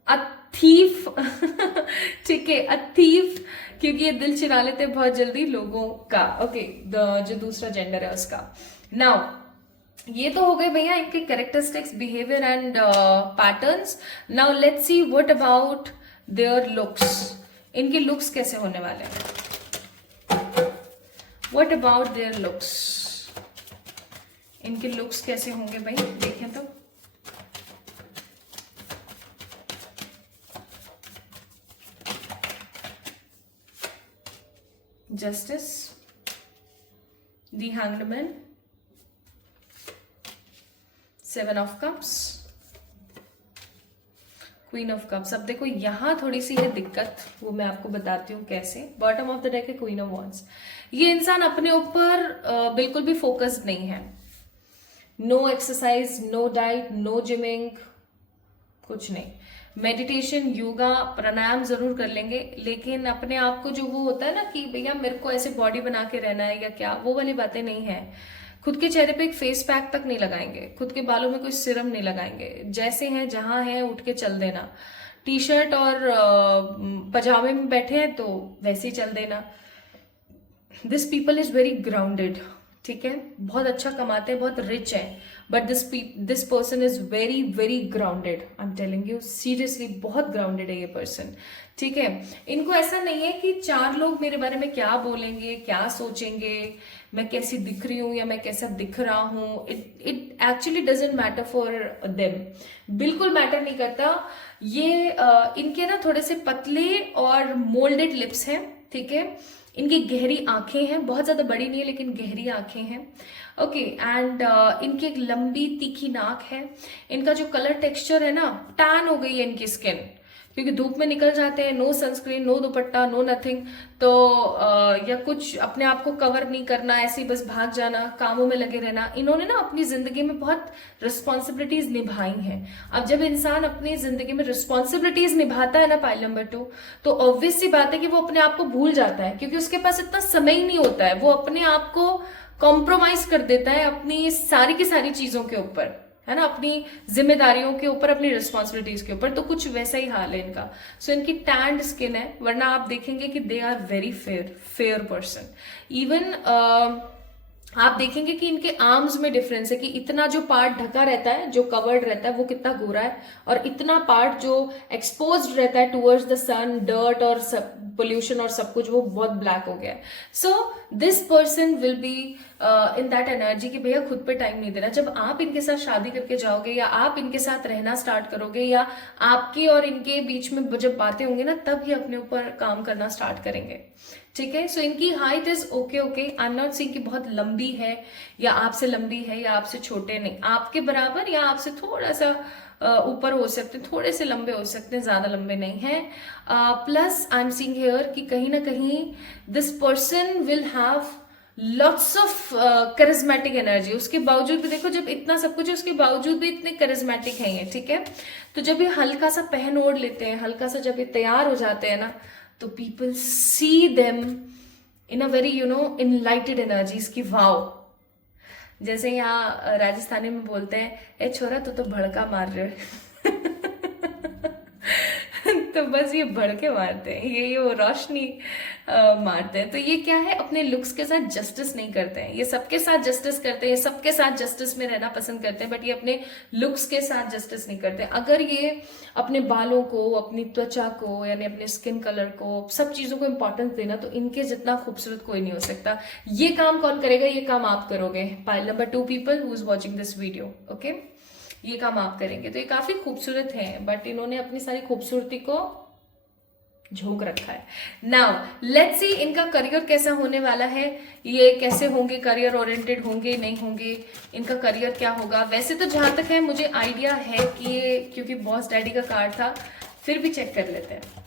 a thief ठीक है, अ थीफ, क्योंकि ये दिल चुरा लेते हैं बहुत जल्दी लोगों का, ओके, जो दूसरा जेंडर है उसका। नाउ ये तो हो गए भैया इनके characteristics, behaviour and patterns. Now let's see what about their looks. इनके लुक्स कैसे होने वाले हैं? What about their looks? इनके लुक्स कैसे होंगे भाई, देखें तो। Justice, the hanged man, seven of cups, queen of cups. अब देखो यहां थोड़ी सी है दिक्कत, वो मैं आपको बताती हूँ कैसे। बॉटम ऑफ द डेक है क्वीन ऑफ वॉन्ड्स। ये इंसान अपने ऊपर बिल्कुल भी फोकस्ड नहीं है। No exercise, no diet, no gymming, कुछ नहीं। मेडिटेशन, योगा, प्राणायाम जरूर कर लेंगे, लेकिन अपने आप को जो वो होता है ना कि भैया मेरे को ऐसे बॉडी बना के रहना है या क्या, वो वाली बातें नहीं है। खुद के चेहरे पे एक फेस पैक तक नहीं लगाएंगे, खुद के बालों में कोई सिरम नहीं लगाएंगे, जैसे हैं जहां हैं उठ के चल देना। टी शर्ट और पजामे में बैठे हैं तो वैसे ही चल देना। This people is very grounded, ठीक है, बहुत अच्छा कमाते हैं, बहुत रिच है, but this person is very very grounded. I am telling you seriously, बहुत ग्राउंडेड है ये पर्सन, ठीक है। इनको ऐसा नहीं है कि चार लोग मेरे बारे में क्या बोलेंगे, क्या सोचेंगे, मैं कैसी दिख रही हूं या मैं कैसा दिख रहा हूं। It actually doesn't matter for them, बिल्कुल मैटर नहीं करता। ये इनके ना थोड़े से पतले और मोल्डेड लिप्स हैं, ठीक है। इनकी गहरी आंखें हैं, बहुत ज्यादा बड़ी नहीं है लेकिन गहरी आंखें हैं, ओके। एंड इनकी एक लंबी तीखी नाक है। इनका जो कलर टेक्सचर है ना, टैन हो गई है इनकी स्किन, क्योंकि धूप में निकल जाते हैं, no sunscreen, no dupatta, no nothing, तो या कुछ अपने आप को कवर नहीं करना, ऐसे ही बस भाग जाना, कामों में लगे रहना। इन्होंने ना अपनी जिंदगी में बहुत रिस्पॉन्सिबिलिटीज निभाई हैं। अब जब इंसान अपनी जिंदगी में रिस्पॉन्सिबिलिटीज निभाता है ना, पाइल नंबर 2, तो ऑब्वियस सी बात है कि वो अपने आप को भूल जाता है, क्योंकि उसके पास इतना समय ही नहीं होता है। वो अपने आप को कॉम्प्रोमाइज कर देता है अपनी सारी की सारी चीजों के ऊपर, है ना, अपनी जिम्मेदारियों के ऊपर, अपनी रिस्पॉन्सिबिलिटीज के ऊपर। तो कुछ वैसा ही हाल है इनका। सो इनकी टैंड स्किन है, वरना आप देखेंगे कि they are very fair person. Even आप देखेंगे कि इनके आर्म्स में डिफरेंस है, कि इतना जो पार्ट ढका रहता है, जो कवर्ड रहता है, वो कितना गोरा है, और इतना पार्ट जो एक्सपोज्ड रहता है टुवर्ड्स द सन, डर्ट और सब पोल्यूशन और सब कुछ, वो बहुत ब्लैक हो गया है। So this person will be in that energy कि भैया खुद पे टाइम नहीं देना। जब आप इनके साथ शादी करके जाओगे या आप इनके साथ रहना स्टार्ट करोगे, या आपके और इनके बीच में जब बातें होंगी ना, तब ये अपने ऊपर काम करना स्टार्ट करेंगे, ठीक है। सो इनकी height is okay, I am not saying कि बहुत लंबी है या आपसे लंबी है या आपसे छोटे, नहीं, आपके बराबर या आपसे थोड़ा सा ऊपर हो सकते हैं, थोड़े से लंबे हो सकते हैं, ज्यादा लंबे नहीं है। Plus I am seeing here कि कहीं ना कहीं this person will have lots of charismatic energy. उसके बावजूद भी देखो, जब इतना सब कुछ है उसके बावजूद भी इतने करिज्मेटिक हैं ये, ठीक है। तो जब ये हल्का सा पहन ओढ़ लेते हैं, हल्का सा जब ये तैयार हो जाते हैं ना, तो people see them in a very enlightened energies की वाओ, जैसे यहाँ राजस्थानी में बोलते हैं, ए छोरा तू तो भड़का मार रहे तो बस ये भड़के मारते हैं, ये वो रोशनी मारते हैं। तो ये क्या है, अपने लुक्स के साथ जस्टिस नहीं करते हैं। ये सबके साथ जस्टिस करते हैं, सबके साथ जस्टिस में रहना पसंद करते हैं, बट ये अपने लुक्स के साथ जस्टिस नहीं करते। अगर ये अपने बालों को, अपनी त्वचा को, यानी अपने स्किन कलर को, सब चीजों को इंपॉर्टेंस देना, तो इनके जितना खूबसूरत कोई नहीं हो सकता। ये काम कौन करेगा, ये काम आप करोगे। Pile number 2 people who is watching this video, okay, ये काम आप करेंगे। तो ये काफी खूबसूरत है, बट इन्होंने अपनी सारी खूबसूरती को झोंक रखा है। नाउ लेट्स सी इनका करियर कैसा होने वाला है, ये कैसे होंगे, करियर ओरिएंटेड होंगे नहीं होंगे, इनका करियर क्या होगा। वैसे तो जहां तक है मुझे आइडिया है कि ये, क्योंकि बॉस डैडी का कार्ड था, फिर भी चेक कर लेते हैं।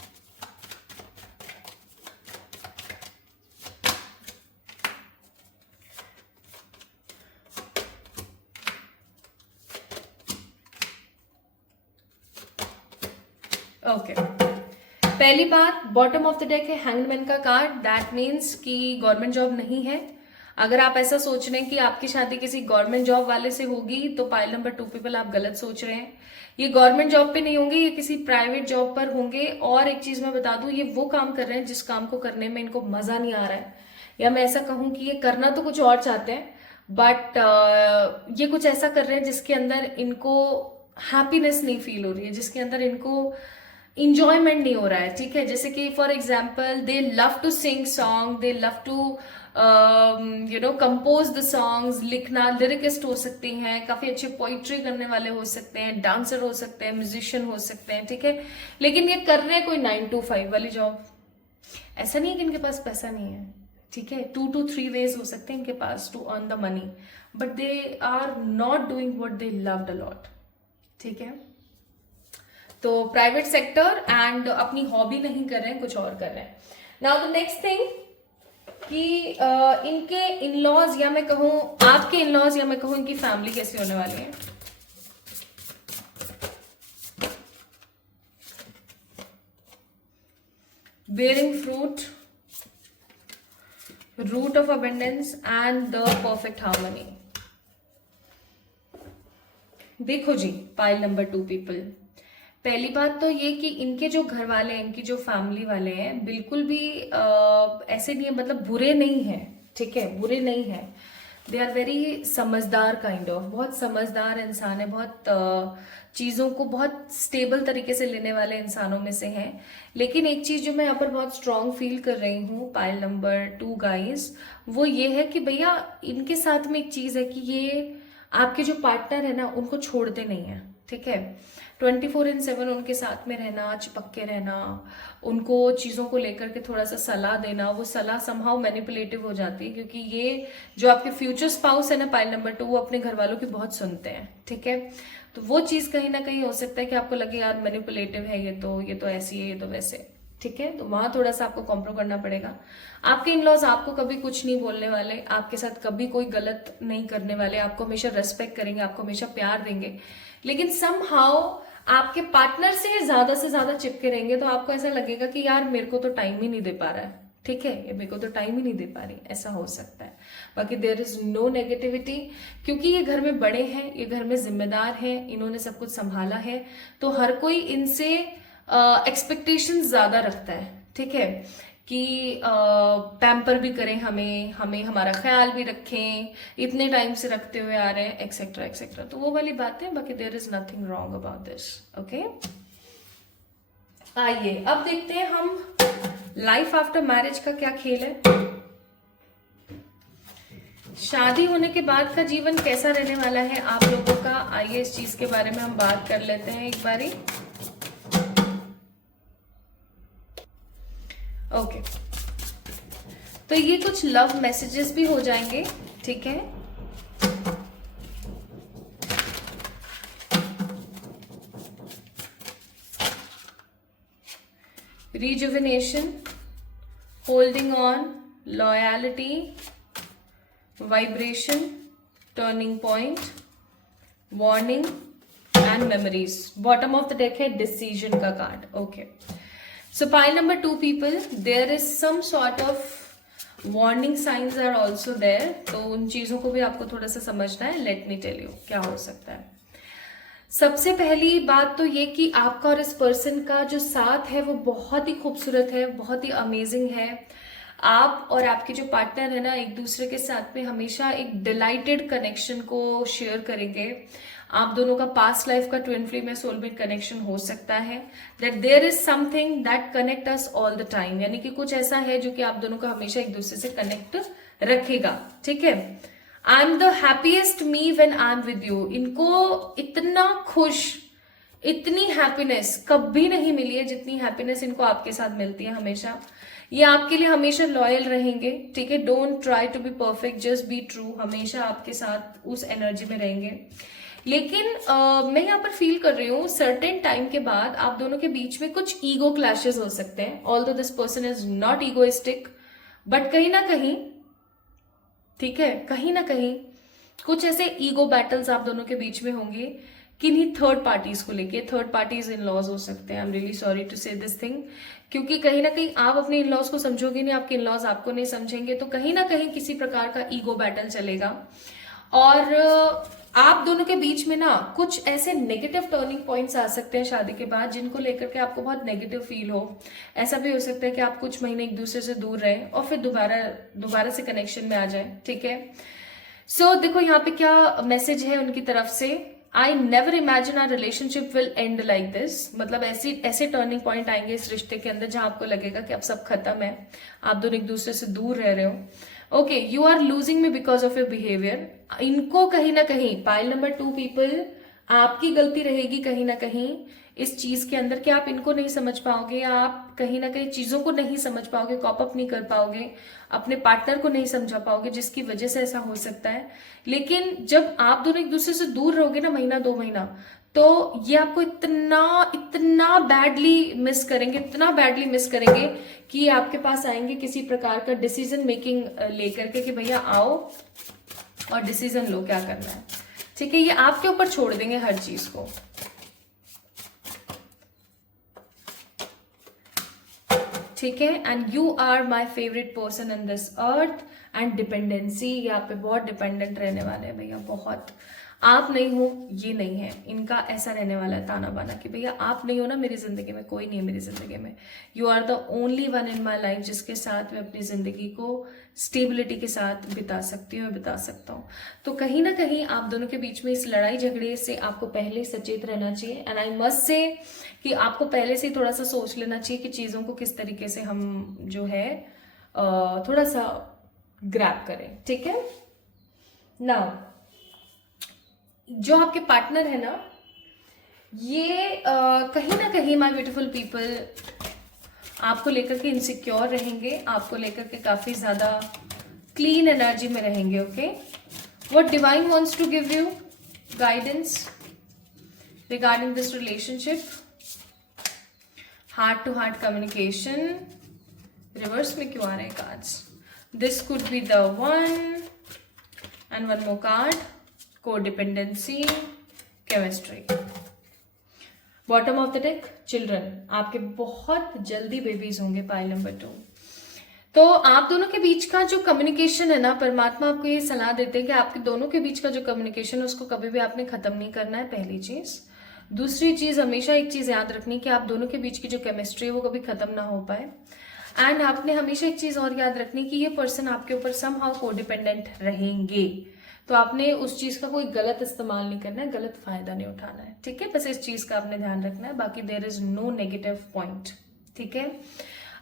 ओके, पहली बात, बॉटम ऑफ द डेक है हैंगमैन का कार्ड। दैट मीन्स कि गवर्नमेंट जॉब नहीं है। अगर आप ऐसा सोच रहे हैं कि आपकी शादी किसी गवर्नमेंट जॉब वाले से होगी, तो पाइल नंबर 2 पीपल आप गलत सोच रहे हैं। ये गवर्नमेंट जॉब पे नहीं होंगे, ये किसी प्राइवेट जॉब पर होंगे। और एक चीज मैं बता दूं, ये वो काम कर रहे हैं जिस काम को करने में इनको मजा नहीं आ रहा है, या मैं ऐसा कहूं कि ये करना तो कुछ और चाहते हैं, बट ये कुछ ऐसा कर रहे हैं जिसके अंदर इनको हैप्पीनेस नहीं फील हो रही है, जिसके अंदर इनको इंजॉयमेंट नहीं हो रहा है। ठीक है, जैसे कि for example they love to sing song, they love to compose the songs, लिखना, लिरिकिस्ट हो सकती हैं, काफी अच्छे पोइट्री करने वाले हो सकते हैं, डांसर हो सकते हैं, म्यूजिशियन हो सकते हैं। ठीक है, लेकिन ये कर रहे हैं कोई 9 to 5 वाली जॉब। ऐसा नहीं है कि इनके पास पैसा नहीं है, ठीक है, 2 to 3 ways हो सकते हैं इनके पास to earn the money, but they are not doing what they loved a lot. ठीक है, तो प्राइवेट सेक्टर एंड अपनी हॉबी नहीं कर रहे हैं, कुछ और कर रहे हैं। नाउ द नेक्स्ट थिंग कि इनके इन-लॉज, या मैं कहूं आपके इन-लॉज, या मैं कहूं इनकी फैमिली कैसी होने वाली है। Bearing fruit, root of abundance and the perfect harmony. देखो जी पाइल नंबर 2 पीपल, पहली बात तो ये कि इनके जो घर वाले हैं, इनकी जो फैमिली वाले हैं, बिल्कुल भी ऐसे नहीं है, मतलब बुरे नहीं है। ठीक है, बुरे नहीं है, दे आर वेरी समझदार काइंड ऑफ, बहुत समझदार इंसान है, बहुत चीज़ों को बहुत स्टेबल तरीके से लेने वाले इंसानों में से हैं। लेकिन एक चीज़ जो मैं यहाँ पर बहुत स्ट्रांग फील कर रही हूँ पाइल नंबर 2 गाइस, वो ये है कि भैया इनके साथ में एक चीज़ है कि ये आपके जो पार्टनर है ना, उनको छोड़ते नहीं है। ठीक है, 24/7 उनके साथ में रहना, चिपक के रहना, उनको चीज़ों को लेकर के थोड़ा सा सलाह देना, वो सलाह समहाउ मैनिपुलेटिव हो जाती है, क्योंकि ये जो आपके फ्यूचर स्पाउस है ना पाइल नंबर 2, वो अपने घर वालों की बहुत सुनते हैं। ठीक है, तो वो चीज़ कहीं ना कहीं हो सकता है कि आपको लगे यार मैनिपुलेटिव है, ये तो ऐसी है, ये तो वैसे। ठीक है, तो वहां थोड़ा सा आपको कॉम्प्रो करना पड़ेगा। आपके इन-लॉज आपको कभी कुछ नहीं बोलने वाले, आपके साथ कभी कोई गलत नहीं करने वाले, आपको हमेशा रेस्पेक्ट करेंगे, आपको हमेशा प्यार देंगे। लेकिन समहाउ आपके पार्टनर से ज्यादा चिपके रहेंगे, तो आपको ऐसा लगेगा कि यार मेरे को तो टाइम ही नहीं दे पा रहा है। ठीक है, ये मेरे को तो टाइम ही नहीं दे पा रही, ऐसा हो सकता है। बाकी देयर इज नो नेगेटिविटी, क्योंकि ये घर में बड़े हैं, ये घर में जिम्मेदार हैं, इन्होंने सब कुछ संभाला है, तो हर कोई इनसे एक्सपेक्टेशंस ज्यादा रखता है। ठीक है, कि पैम्पर भी करें हमें हमारा ख्याल भी रखें, इतने टाइम से रखते हुए आ रहे हैं, एक्सेट्रा एक्सेट्रा। तो वो वाली बात है, बाकी there is nothing wrong about this. Okay, आइए अब देखते हैं हम लाइफ आफ्टर मैरिज का क्या खेल है। शादी होने के बाद का जीवन कैसा रहने वाला है आप लोगों का, आइए इस चीज के बारे में हम बात कर लेते हैं एक बारी। ओके, तो ये कुछ लव मैसेजेस भी हो जाएंगे। ठीक है, rejuvenation, holding on, loyalty, vibration, turning point, warning and memories. Bottom of the deck है decision का card. Okay, so pile number 2 people, there is some sort of warning signs are also there. तो उन चीजों को भी आपको थोड़ा सा समझना है. Let me tell you क्या हो सकता है. सबसे पहली बात तो ये कि आपका और इस पर्सन का जो साथ है वो बहुत ही खूबसूरत है, बहुत ही अमेजिंग है। आप और आपके जो पार्टनर है ना, एक दूसरे के साथ में हमेशा एक डिलाइटेड कनेक्शन को शेयर करेंगे। आप दोनों का पास्ट लाइफ का ट्विन फ्लेम या सोलमेट कनेक्शन हो सकता है। That there is something that connect us all the time, यानी कि कुछ ऐसा है जो कि आप दोनों को हमेशा एक दूसरे से कनेक्ट रखेगा। ठीक है। I am the happiest me when I am with you. इनको इतना खुश, इतनी हैप्पीनेस कभी नहीं मिली है जितनी हैप्पीनेस इनको आपके साथ मिलती है हमेशा। ये आपके लिए हमेशा लॉयल रहेंगे। ठीक है। Don't try to be perfect, just be true. हमेशा आपके साथ उस एनर्जी में रहेंगे। लेकिन मैं यहाँ पर फील कर रही हूँ सर्टेन टाइम के बाद आप दोनों के बीच में कुछ ईगो क्लैशेस हो सकते हैं। Although this person is not egoistic, but कहीं ना कहीं, ठीक है, कहीं ना कहीं कुछ ऐसे ईगो बैटल्स आप दोनों के बीच में होंगे किन्हीं थर्ड पार्टीज को लेके। थर्ड पार्टीज इन लॉज हो सकते हैं। I am really sorry to say this thing, क्योंकि कहीं ना कहीं आप अपने इन लॉज को समझोगे नहीं, आपके इन लॉज आपको नहीं समझेंगे, तो कहीं ना कहीं किसी प्रकार का ईगो बैटल चलेगा। और आप दोनों के बीच में ना कुछ ऐसे नेगेटिव टर्निंग पॉइंट्स आ सकते हैं शादी के बाद, जिनको लेकर के आपको बहुत नेगेटिव फील हो। ऐसा भी हो सकता है कि आप कुछ महीने एक दूसरे से दूर रहें और फिर दोबारा से कनेक्शन में आ जाए। ठीक है। सो देखो यहाँ पे क्या मैसेज है उनकी तरफ से। I never imagine our relationship will end like this. मतलब ऐसे टर्निंग पॉइंट आएंगे इस रिश्ते के अंदर जहां आपको लगेगा कि अब सब खत्म है, आप दोनों एक दूसरे से दूर रह रहे हो। Okay, you are losing me because of your behaviour. इनको कहीं ना कहीं, पाइल नंबर 2 पीपल, आपकी गलती रहेगी कहीं ना कहीं इस चीज के अंदर कि आप इनको नहीं समझ पाओगे, आप कहीं ना कहीं चीजों को नहीं समझ पाओगे, कॉप अप नहीं कर पाओगे, अपने पार्टनर को नहीं समझा पाओगे, जिसकी वजह से ऐसा हो सकता है। लेकिन जब आप दोनों एक दूसरे से दूर रहोगे ना, महीना 2 महीना, तो ये आपको इतना बैडली मिस करेंगे, इतना बैडली मिस करेंगे कि आपके पास आएंगे किसी प्रकार का डिसीजन मेकिंग लेकर के कि भैया आओ और डिसीजन लो क्या करना है। ठीक है। ये आपके ऊपर छोड़ देंगे हर चीज को। ठीक है। And you are my favourite person in this earth. And dependency, ये आप पे बहुत डिपेंडेंट रहने वाले हैं भैया, बहुत। आप नहीं हो ये नहीं है, इनका ऐसा रहने वाला है ताना बाना कि भैया आप नहीं हो ना मेरी जिंदगी में, कोई नहीं है मेरी जिंदगी में। You are the only one in my life जिसके साथ मैं अपनी जिंदगी को स्टेबिलिटी के साथ बिता सकती हूँ, बिता सकता हूँ। तो कहीं ना कहीं आप दोनों के बीच में इस लड़ाई झगड़े से आपको पहले सचेत रहना चाहिए। एंड आई मस्ट से कि आपको पहले से ही थोड़ा सा सोच लेना चाहिए कि चीजों को किस तरीके से हम जो है थोड़ा सा ग्रैब करें। ठीक है। नाउ जो आपके पार्टनर है ना, ये कहीं ना कहीं माय ब्यूटीफुल पीपल आपको लेकर के इनसिक्योर रहेंगे, आपको लेकर के काफी ज्यादा क्लीन एनर्जी में रहेंगे। Okay, what divine wants to give you guidance regarding this relationship, heart to heart communication. Reverse में क्यों आ रहे हैं cards? This could be the one and one more card, codependency, chemistry. Bottom of the deck, children. आपके बहुत जल्दी बेबीज होंगे, पाइल नंबर 2। तो आप दोनों के बीच का जो कम्युनिकेशन है ना, परमात्मा आपको ये सलाह देते हैं कि आपके दोनों के बीच का जो कम्युनिकेशन है उसको कभी भी आपने खत्म नहीं करना है, पहली चीज। दूसरी चीज, हमेशा एक चीज याद रखनी कि आप दोनों के बीच की जो केमिस्ट्री है वो कभी खत्म ना हो पाए। एंड आपने हमेशा एक चीज और याद रखनी कि ये पर्सन आपके ऊपर समहाउ कोडिपेंडेंट रहेंगे, तो आपने उस चीज का कोई गलत इस्तेमाल नहीं करना है, गलत फायदा नहीं उठाना है। ठीक है, बस इस चीज का आपने ध्यान रखना है, बाकी there is no negative point. ठीक है।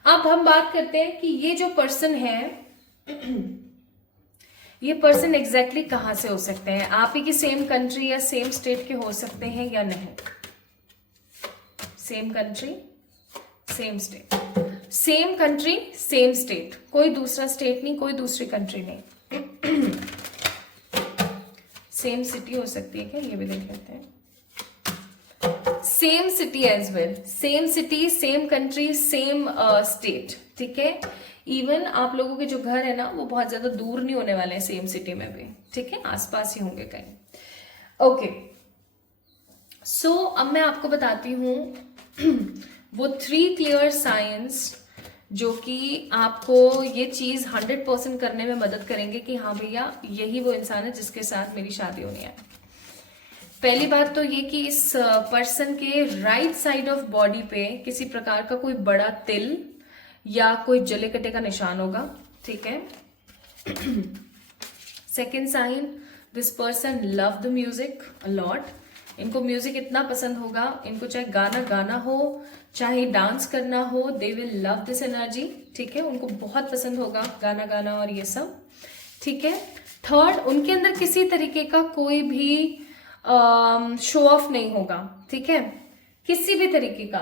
अब हम बात करते हैं कि ये जो पर्सन है ये पर्सन एग्जैक्टली कहां से हो सकते हैं। आप ही की सेम कंट्री या सेम स्टेट के हो सकते हैं या नहीं। Same country same state, same country same state, कोई दूसरा स्टेट नहीं, कोई दूसरी कंट्री नहीं। सेम सिटी हो सकती है क्या, ये भी देख लेते हैं। Same city as well, same city, same country, same state. ठीक है। इवन आप लोगों के जो घर है ना वो बहुत ज्यादा दूर नहीं होने वाले हैं, सेम सिटी में भी। ठीक है, आसपास ही होंगे कहीं। ओके, सो अब मैं आपको बताती हूँ वो 3 क्लियर साइंस जो कि आपको ये चीज 100% करने में मदद करेंगे कि हाँ भैया यही वो इंसान है जिसके साथ मेरी शादी होनी है। पहली बात तो ये कि इस पर्सन के राइट साइड ऑफ बॉडी पे किसी प्रकार का कोई बड़ा तिल या कोई जले कटे का निशान होगा, ठीक है। Second sign, this person love the music a lot. इनको म्यूजिक इतना पसंद होगा, इनको चाहे गाना गाना हो चाहे डांस करना हो, they will love this energy, ठीक है। उनको बहुत पसंद होगा गाना गाना और ये सब, ठीक है। थर्ड, उनके अंदर किसी तरीके का कोई भी शो ऑफ नहीं होगा, ठीक है। किसी भी तरीके का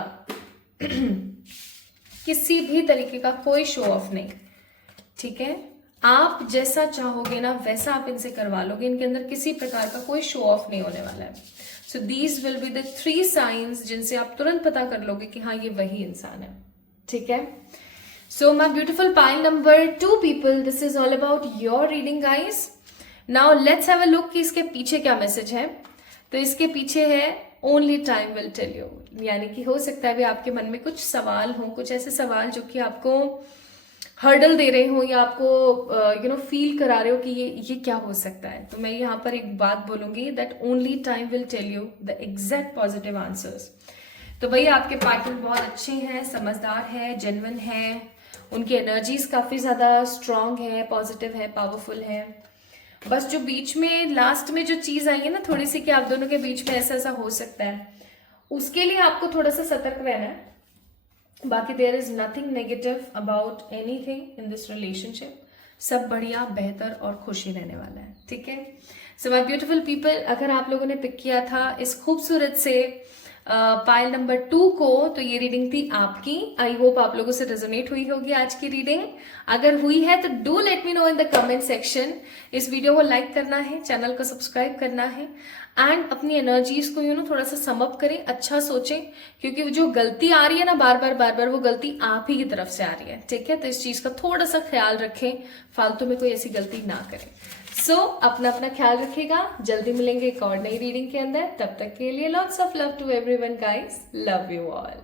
किसी भी तरीके का कोई शो ऑफ नहीं, ठीक है। आप जैसा चाहोगे ना वैसा आप इनसे करवा लोगे, इनके अंदर किसी प्रकार का कोई शो ऑफ नहीं होने वाला है। So these will be the 3 science जिनसे आप तुरंत पता कर लोगे कि हाँ ये वही इंसान है, ठीक है। So my beautiful pile number 2 people, this is all about your reading guys. Now let's have a look कि इसके पीछे क्या मैसेज है। तो इसके पीछे है only time will tell you, यानी कि हो सकता है भी आपके मन में कुछ सवाल हो, कुछ ऐसे सवाल जो कि आपको हर्डल दे रहे हो या आपको फील करा रहे हो कि ये क्या हो सकता है। तो मैं यहाँ पर एक बात बोलूंगी that only time will tell you the exact positive answers. तो भैया आपके पार्टनर बहुत अच्छे हैं, समझदार है, जेन्युइन है, उनकी एनर्जीज काफी ज्यादा स्ट्रांग है, पॉजिटिव है, पावरफुल है। बस जो बीच में लास्ट में जो चीज आई है ना थोड़ी सी कि आप दोनों के बीच में ऐसा ऐसा हो सकता है, उसके लिए आपको थोड़ा सा सतर्क रहना है। बाकी there is nothing negative about anything in this relationship, सब बढ़िया, बेहतर और खुशी रहने वाला है, ठीक है। सो माय ब्यूटीफुल पीपल, अगर आप लोगों ने पिक किया था इस खूबसूरत से पाइल नंबर 2 को, तो ये रीडिंग थी आपकी। आई होप आप लोगों से रेजोनेट हुई होगी आज की रीडिंग। अगर हुई है तो do let me know in the comment section. इस वीडियो को लाइक करना है, चैनल को सब्सक्राइब करना है एंड अपनी एनर्जीज को थोड़ा सा सम अप करें, अच्छा सोचें, क्योंकि जो गलती आ रही है ना बार बार वो गलती आप ही की तरफ से आ रही है, ठीक है। तो इस चीज का थोड़ा सा ख्याल रखें, फालतू में कोई ऐसी गलती ना करें। सो अपना ख्याल रखिएगा, जल्दी मिलेंगे एक और नई रीडिंग के अंदर। तब तक के लिए lots of love to everyone guys, love you all.